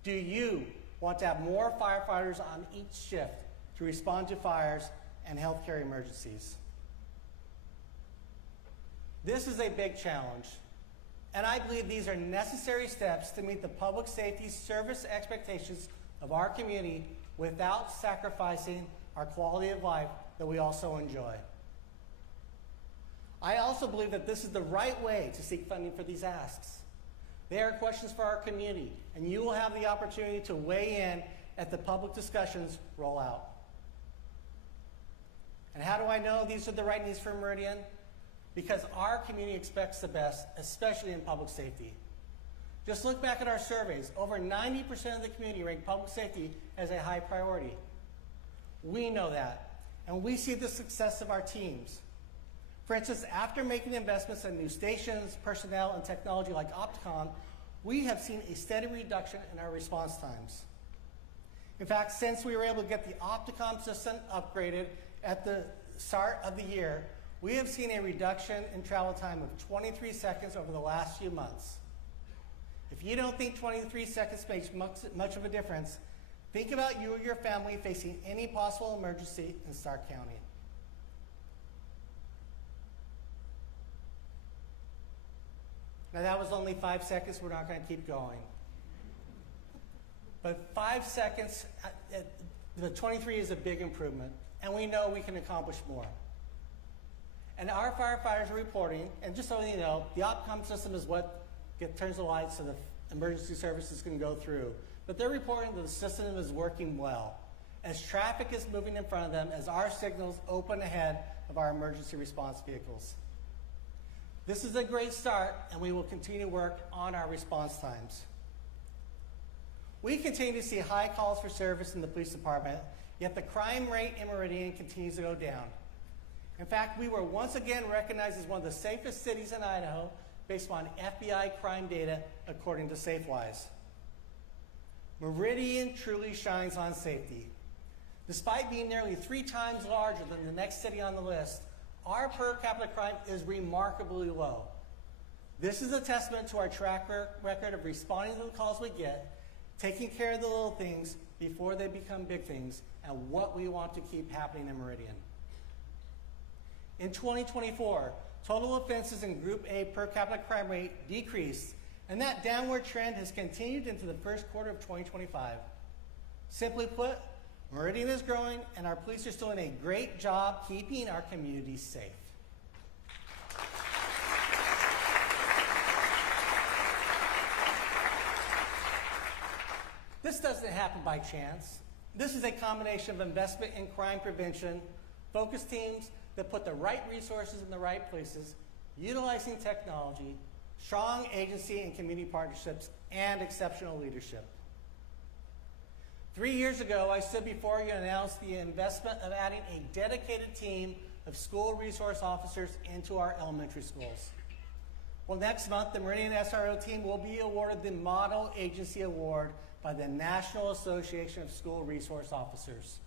Do you want to have more firefighters on each shift to respond to fires and healthcare emergencies? This is a big challenge, and I believe these are necessary steps to meet the public safety service expectations of our community without sacrificing our quality of life that we also enjoy. I also believe that this is the right way to seek funding for these asks. They are questions for our community, and you will have the opportunity to weigh in as the public discussions roll out. And how do I know these are the right needs for Meridian? Because our community expects the best, especially in public safety. Just look back at our surveys. Over 90% of the community ranked public safety as a high priority. We know that, and we see the success of our teams. For instance, after making investments in new stations, personnel, and technology like Opticom, we have seen a steady reduction in our response times. In fact, since we were able to get the Opticom system upgraded at the start of the year, we have seen a reduction in travel time of 23 seconds over the last few months. If you don't think 23 seconds makes much of a difference, think about you or your family facing any possible emergency in Stark County. Now that was only 5 seconds, we're not going to keep going. But 5 seconds, the 23 is a big improvement, and we know we can accomplish more. And our firefighters are reporting, and just so you know, the Opticom system is what turns the lights so the emergency services can go through. But they're reporting that the system is working well, as traffic is moving in front of them, as our signals open ahead of our emergency response vehicles. This is a great start, and we will continue to work on our response times. We continue to see high calls for service in the police department, yet the crime rate in Meridian continues to go down. In fact, we were once again recognized as one of the safest cities in Idaho based on FBI crime data, according to SafeWise. Meridian truly shines on safety. Despite being nearly 3 times larger than the next city on the list, our per capita crime is remarkably low. This is a testament to our track record of responding to the calls we get, taking care of the little things before they become big things, and what we want to keep happening in Meridian. In 2024, total offenses in Group A per capita crime rate decreased, and that downward trend has continued into the first quarter of 2025. Simply put, Meridian is growing, and our police are still doing a great job keeping our communities safe. This doesn't happen by chance. This is a combination of investment in crime prevention, focus teams that put the right resources in the right places, utilizing technology, strong agency and community partnerships, and exceptional leadership. 3 years ago, I stood before you and announced the investment of adding a dedicated team of school resource officers into our elementary schools. Well, next month, the Meridian SRO team will be awarded the Model Agency Award by the National Association of School Resource Officers.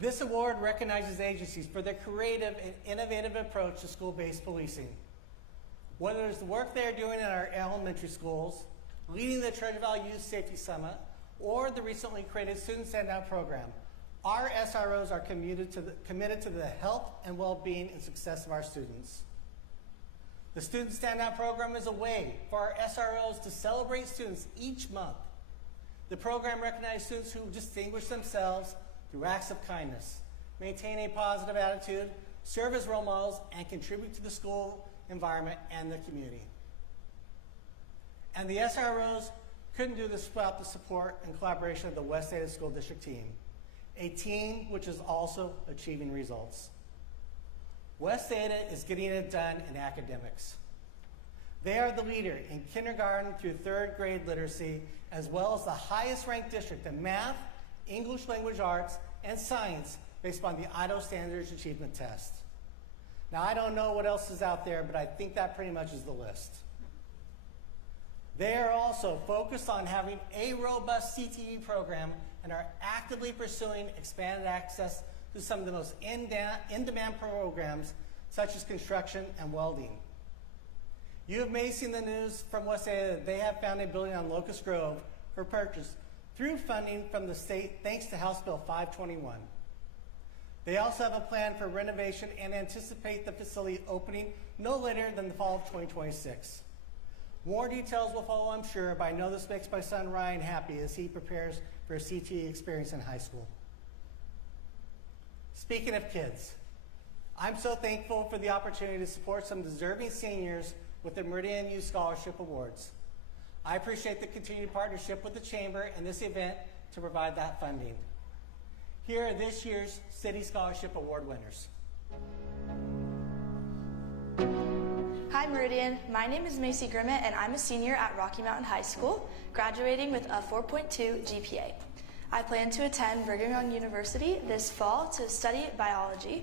This award recognizes agencies for their creative and innovative approach to school-based policing. Whether it's the work they're doing in our elementary schools, leading the Treasure Valley Youth Safety Summit, or the recently created Student Standout program, our SROs are committed to the health and well-being and success of our students. The Student Standout program is a way for our SROs to celebrate students each month. The program recognizes students who distinguish themselves through acts of kindness, maintain a positive attitude, serve as role models, and contribute to the school environment and the community. And the SROs couldn't do this without the support and collaboration of the West Ada School District team, a team which is also achieving results. West Ada is getting it done in academics. They are the leader in kindergarten through 3rd grade literacy, as well as the highest ranked district in math, English language arts, and science based on the Idaho Standards Achievement Test. Now, I don't know what else is out there, but I think that pretty much is the list. They are also focused on having a robust CTE program and are actively pursuing expanded access to some of the most in-demand programs, such as construction and welding. You may have seen the news from West Ada that they have found a building on Locust Grove for purchase through funding from the state thanks to House Bill 521. They also have a plan for renovation and anticipate the facility opening no later than the fall of 2026. More details will follow, I'm sure, but I know this makes my son Ryan happy as he prepares for a CTE experience in high school. Speaking of kids, I'm so thankful for the opportunity to support some deserving seniors with the Meridian Youth Scholarship Awards. I appreciate the continued partnership with the Chamber and this event to provide that funding. Here are this year's City Scholarship Award winners. Hi Meridian, my name is Macy Grimmett and I'm a senior at Rocky Mountain High School, graduating with a 4.2 GPA. I plan to attend Brigham Young University this fall to study biology.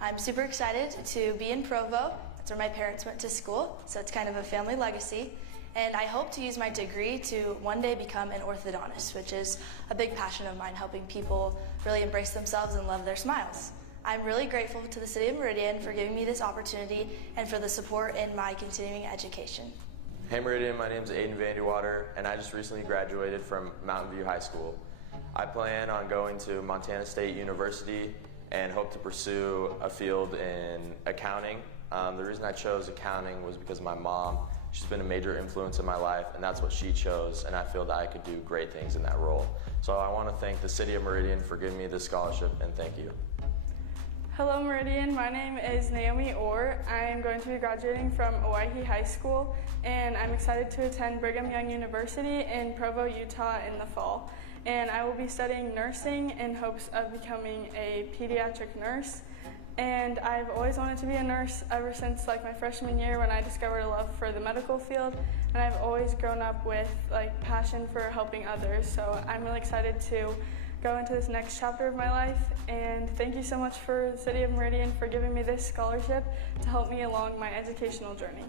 I'm super excited to be in Provo. That's where my parents went to school, so it's kind of a family legacy. And I hope to use my degree to one day become an orthodontist, which is a big passion of mine, helping people really embrace themselves and love their smiles. I'm really grateful to the City of Meridian for giving me this opportunity and for the support in my continuing education. Hey Meridian, my name is Aiden Vanderwater, and I just recently graduated from Mountain View High School. I plan on going to Montana State University and hope to pursue a field in accounting. The reason I chose accounting was because of my mom. She's been a major influence in my life, and that's what she chose, and I feel that I could do great things in that role. So I want to thank the City of Meridian for giving me this scholarship, and thank you. Hello Meridian, my name is Naomi Orr. I am going to be graduating from Owyhee High School, and I'm excited to attend Brigham Young University in Provo, Utah in the fall. And I will be studying nursing in hopes of becoming a pediatric nurse. And I've always wanted to be a nurse ever since my freshman year when I discovered a love for the medical field, and I've always grown up with passion for helping others. So I'm really excited to go into this next chapter of my life, and thank you so much for the City of Meridian for giving me this scholarship to help me along my educational journey.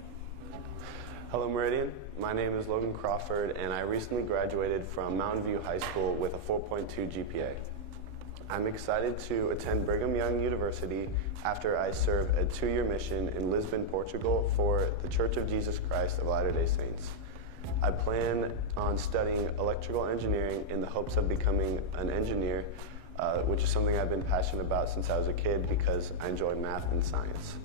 Hello Meridian, my name is Logan Crawford, and I recently graduated from Mountain View High School with a 4.2 GPA. I'm excited to attend Brigham Young University after I serve a 2-year mission in Lisbon, Portugal for the Church of Jesus Christ of Latter-day Saints. I plan on studying electrical engineering in the hopes of becoming an engineer, which is something I've been passionate about since I was a kid because I enjoy math and science.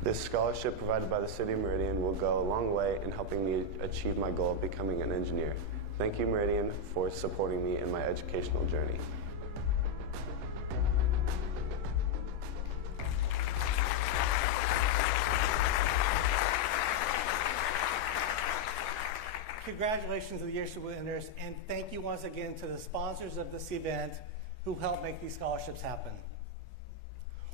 This scholarship provided by the City of Meridian will go a long way in helping me achieve my goal of becoming an engineer. Thank you, Meridian, for supporting me in my educational journey. Congratulations to the year's winners, and thank you once again to the sponsors of this event who helped make these scholarships happen.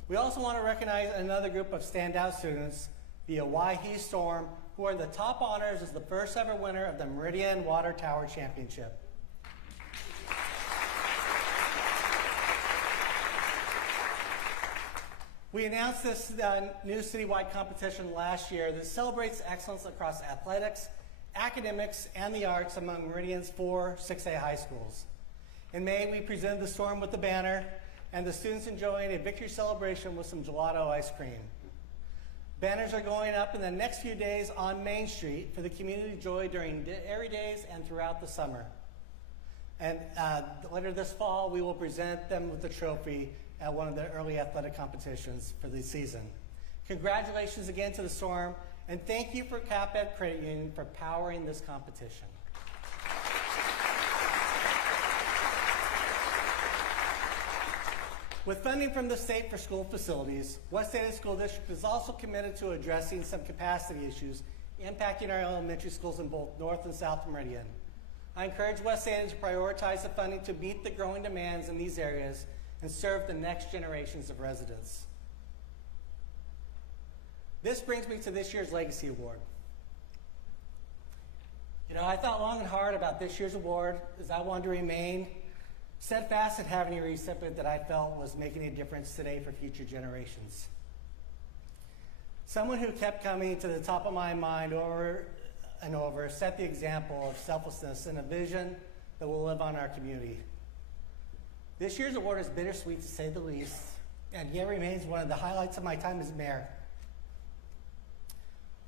We also want to recognize another group of standout students, the Owyhee Storm, who are the top honors as the first ever winner of the Meridian Water Tower Championship. We announced this new citywide competition last year that celebrates excellence across athletics, academics, and the arts among Meridian's 4 6A high schools. In May, we presented the Storm with the banner, and the students enjoying a victory celebration with some gelato ice cream. Banners are going up in the next few days on Main Street for the community joy during Dairy Days and throughout the summer. And later this fall, we will present them with a trophy at one of the early athletic competitions for the season. Congratulations again to the Storm, and thank you for Payette Credit Union for powering this competition. With funding from the state for school facilities, West Ada School District is also committed to addressing some capacity issues impacting our elementary schools in both North and South Meridian. I encourage West Ada to prioritize the funding to meet the growing demands in these areas and serve the next generations of residents. This brings me to this year's Legacy Award. I thought long and hard about this year's award as I wanted to remain steadfast in having a recipient that I felt was making a difference today for future generations. Someone who kept coming to the top of my mind over and over, set the example of selflessness and a vision that will live on our community. This year's award is bittersweet to say the least, and yet remains one of the highlights of my time as mayor.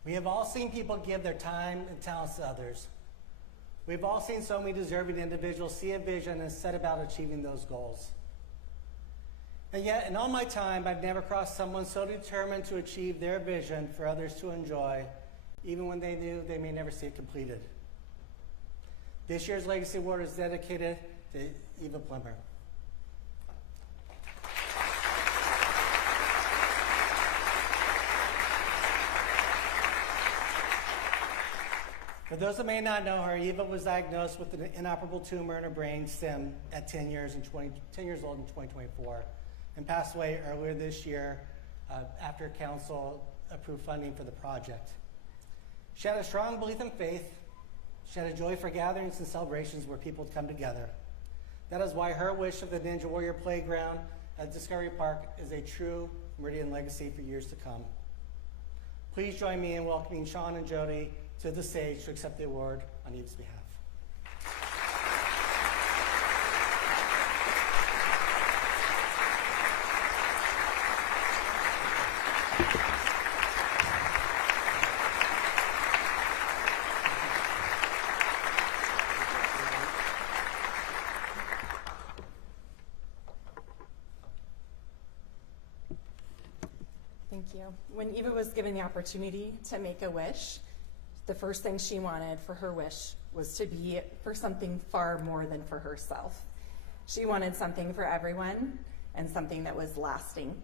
We have all seen people give their time and talents to others. We've all seen so many deserving individuals see a vision and set about achieving those goals. And yet, in all my time, I've never crossed someone so determined to achieve their vision for others to enjoy, even when they knew they may never see it completed. This year's Legacy Award is dedicated to Eva Plimmer. For those that may not know her, Eva was diagnosed with an inoperable tumor in her brain stem at 10 years old in 2024, and passed away earlier this year after council approved funding for the project. She had a strong belief in faith. She had a joy for gatherings and celebrations where people would come together. That is why her wish of the Ninja Warrior Playground at Discovery Park is a true Meridian legacy for years to come. Please join me in welcoming Sean and Jody to the stage to accept the award on Eve's behalf. Thank you. When Eva was given the opportunity to make a wish, the first thing she wanted for her wish was to be for something far more than for herself. She wanted something for everyone and something that was lasting.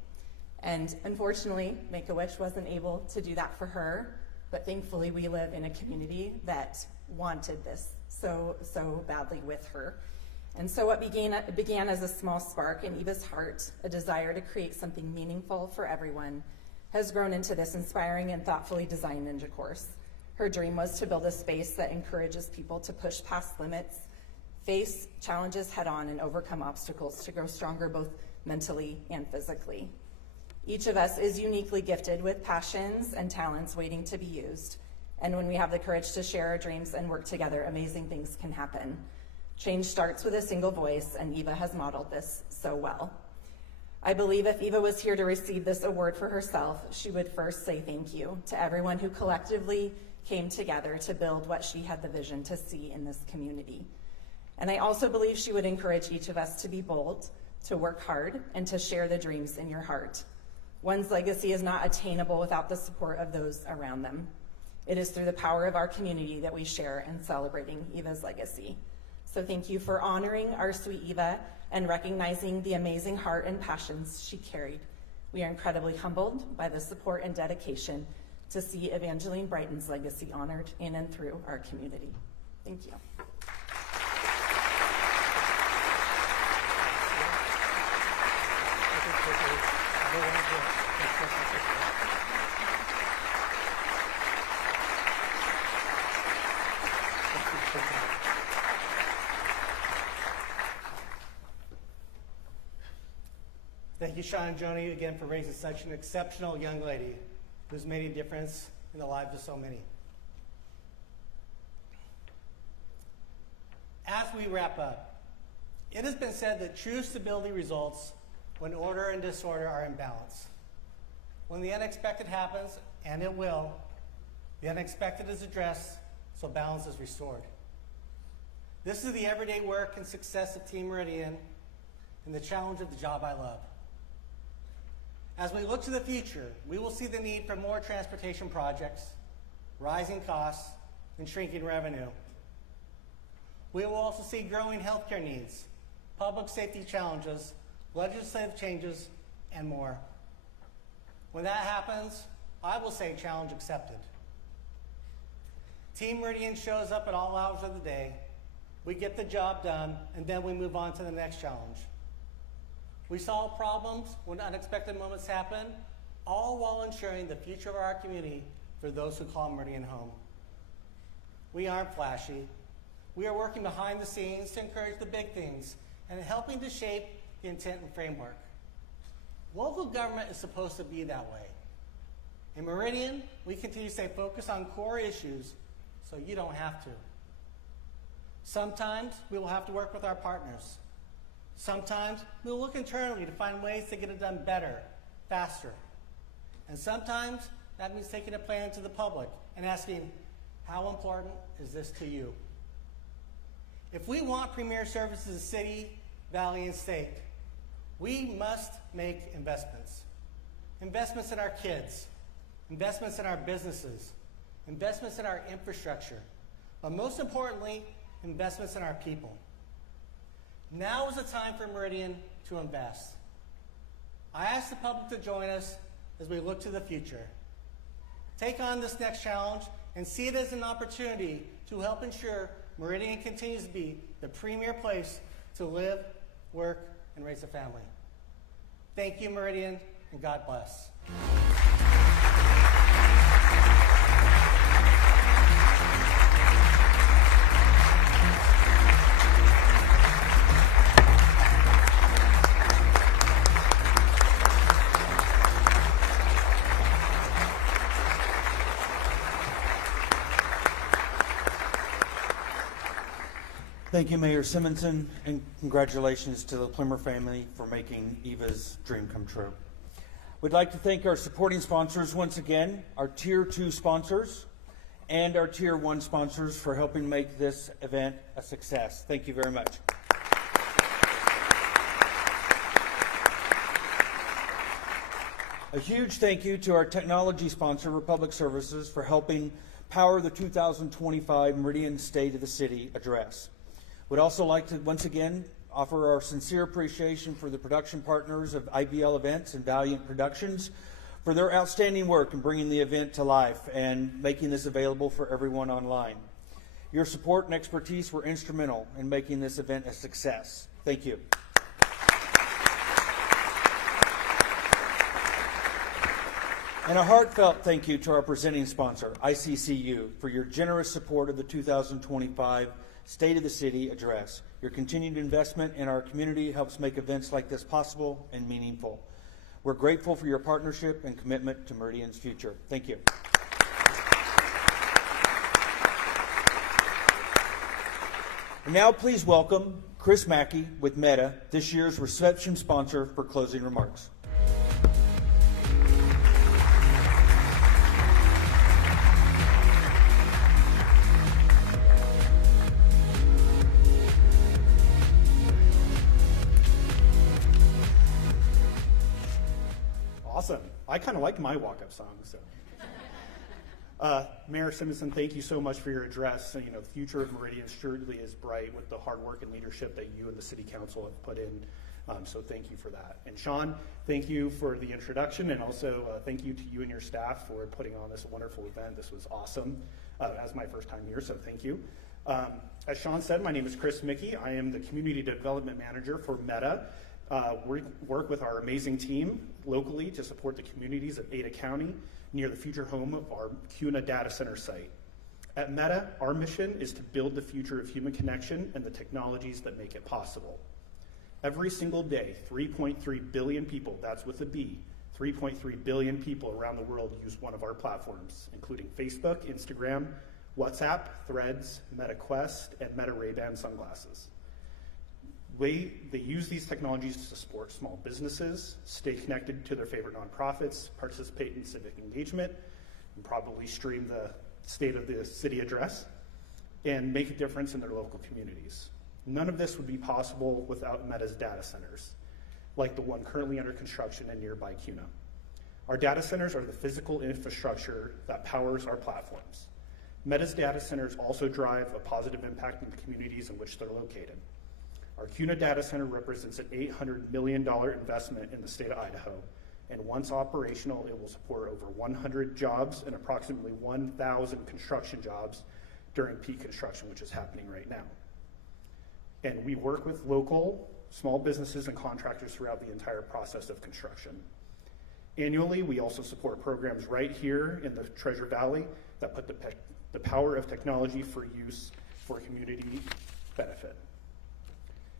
And unfortunately, Make-A-Wish wasn't able to do that for her, but thankfully we live in a community that wanted this so badly with her. And so what began as a small spark in Eva's heart, a desire to create something meaningful for everyone, has grown into this inspiring and thoughtfully designed ninja course. Her dream was to build a space that encourages people to push past limits, face challenges head on, and overcome obstacles to grow stronger both mentally and physically. Each of us is uniquely gifted with passions and talents waiting to be used. And when we have the courage to share our dreams and work together, amazing things can happen. Change starts with a single voice, and Eva has modeled this so well. I believe if Eva was here to receive this award for herself, she would first say thank you to everyone who collectively came together to build what she had the vision to see in this community. And I also believe she would encourage each of us to be bold, to work hard, and to share the dreams in your heart. One's legacy is not attainable without the support of those around them. It is through the power of our community that we share in celebrating Eva's legacy. So thank you for honoring our sweet Eva and recognizing the amazing heart and passions she carried. We are incredibly humbled by the support and dedication to see Evangeline Brighton's legacy honored in and through our community. Thank you. Thank you, Sean and Joni, again for raising such an exceptional young lady who's made a difference in the lives of so many. As we wrap up, it has been said that true stability results when order and disorder are in balance. When the unexpected happens, and it will, the unexpected is addressed, so balance is restored. This is the everyday work and success of Team Meridian and the challenge of the job I love. As we look to the future, we will see the need for more transportation projects, rising costs, and shrinking revenue. We will also see growing healthcare needs, public safety challenges, legislative changes, and more. When that happens, I will say challenge accepted. Team Meridian shows up at all hours of the day. We get the job done, and then we move on to the next challenge. We solve problems when unexpected moments happen, all while ensuring the future of our community for those who call Meridian home. We aren't flashy. We are working behind the scenes to encourage the big things and helping to shape the intent and framework. Local government is supposed to be that way. In Meridian, we continue to stay focused on core issues so you don't have to. Sometimes we will have to work with our partners. Sometimes we will look internally to find ways to get it done better, faster. And sometimes that means taking a plan to the public and asking, how important is this to you? If we want premier services in the city, valley, and state, we must make investments. Investments in our kids, investments in our businesses, investments in our infrastructure, but most importantly, investments in our people. Now is the time for Meridian to invest. I ask the public to join us as we look to the future. Take on this next challenge and see it as an opportunity to help ensure Meridian continues to be the premier place to live, work, and raise a family. Thank you, Meridian, and God bless. Thank you, Mayor Simonson, and congratulations to the Plymouth family for making Eva's dream come true. We'd like to thank our supporting sponsors once again, our Tier 2 sponsors and our Tier 1 sponsors for helping make this event a success. Thank you very much. A huge thank you to our technology sponsor, Republic Services, for helping power the 2025 Meridian State of the City address. We'd also like to once again offer our sincere appreciation for the production partners of IBL Events and Valiant Productions for their outstanding work in bringing the event to life and making this available for everyone online. Your support and expertise were instrumental in making this event a success. Thank you. And a heartfelt thank you to our presenting sponsor, ICCU, for your generous support of the 2025 State of the City Address. Your continued investment in our community helps make events like this possible and meaningful. We're grateful for your partnership and commitment to Meridian's future. Thank you. And now please welcome Chris Mackey with Meta, this year's reception sponsor, for closing remarks. Awesome. I kind of like my walk-up song. So, Mayor Simonson, thank you so much for your address. You know, the future of Meridian surely is bright with the hard work and leadership that you and the City Council have put in. So thank you for that. And Sean, thank you for the introduction, and also thank you to you and your staff for putting on this wonderful event. This was awesome. As my first time here, so thank you. As Sean said, my name is Chris Mickey. I am the Community Development Manager for Meta. We work with our amazing team locally to support the communities of Ada County near the future home of our Kuna data center site. At Meta, our mission is to build the future of human connection and the technologies that make it possible. Every single day, 3.3 billion people, that's with a B, 3.3 billion people around the world use one of our platforms, including Facebook, Instagram, WhatsApp, Threads, Meta Quest, and Meta Ray-Ban sunglasses. They use these technologies to support small businesses, stay connected to their favorite nonprofits, participate in civic engagement, and probably stream the State of the City Address, and make a difference in their local communities. None of this would be possible without Meta's data centers, like the one currently under construction in nearby Kuna. Our data centers are the physical infrastructure that powers our platforms. Meta's data centers also drive a positive impact in the communities in which they're located. Our Kuna data center represents an $800 million investment in the state of Idaho, and once operational, it will support over 100 jobs and approximately 1,000 construction jobs during peak construction, which is happening right now. And we work with local small businesses and contractors throughout the entire process of construction. Annually, we also support programs right here in the Treasure Valley that put the power of technology for use for community benefit.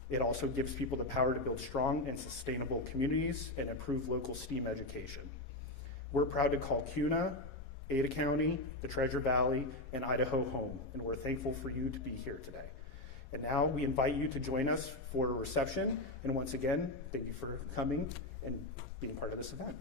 It also gives people the power to build strong and sustainable communities and improve local STEAM education. We're proud to call Kuna, Ada County, the Treasure Valley, and Idaho home, and we're thankful for you to be here today. And now we invite you to join us for a reception, and once again, thank you for coming and being part of this event.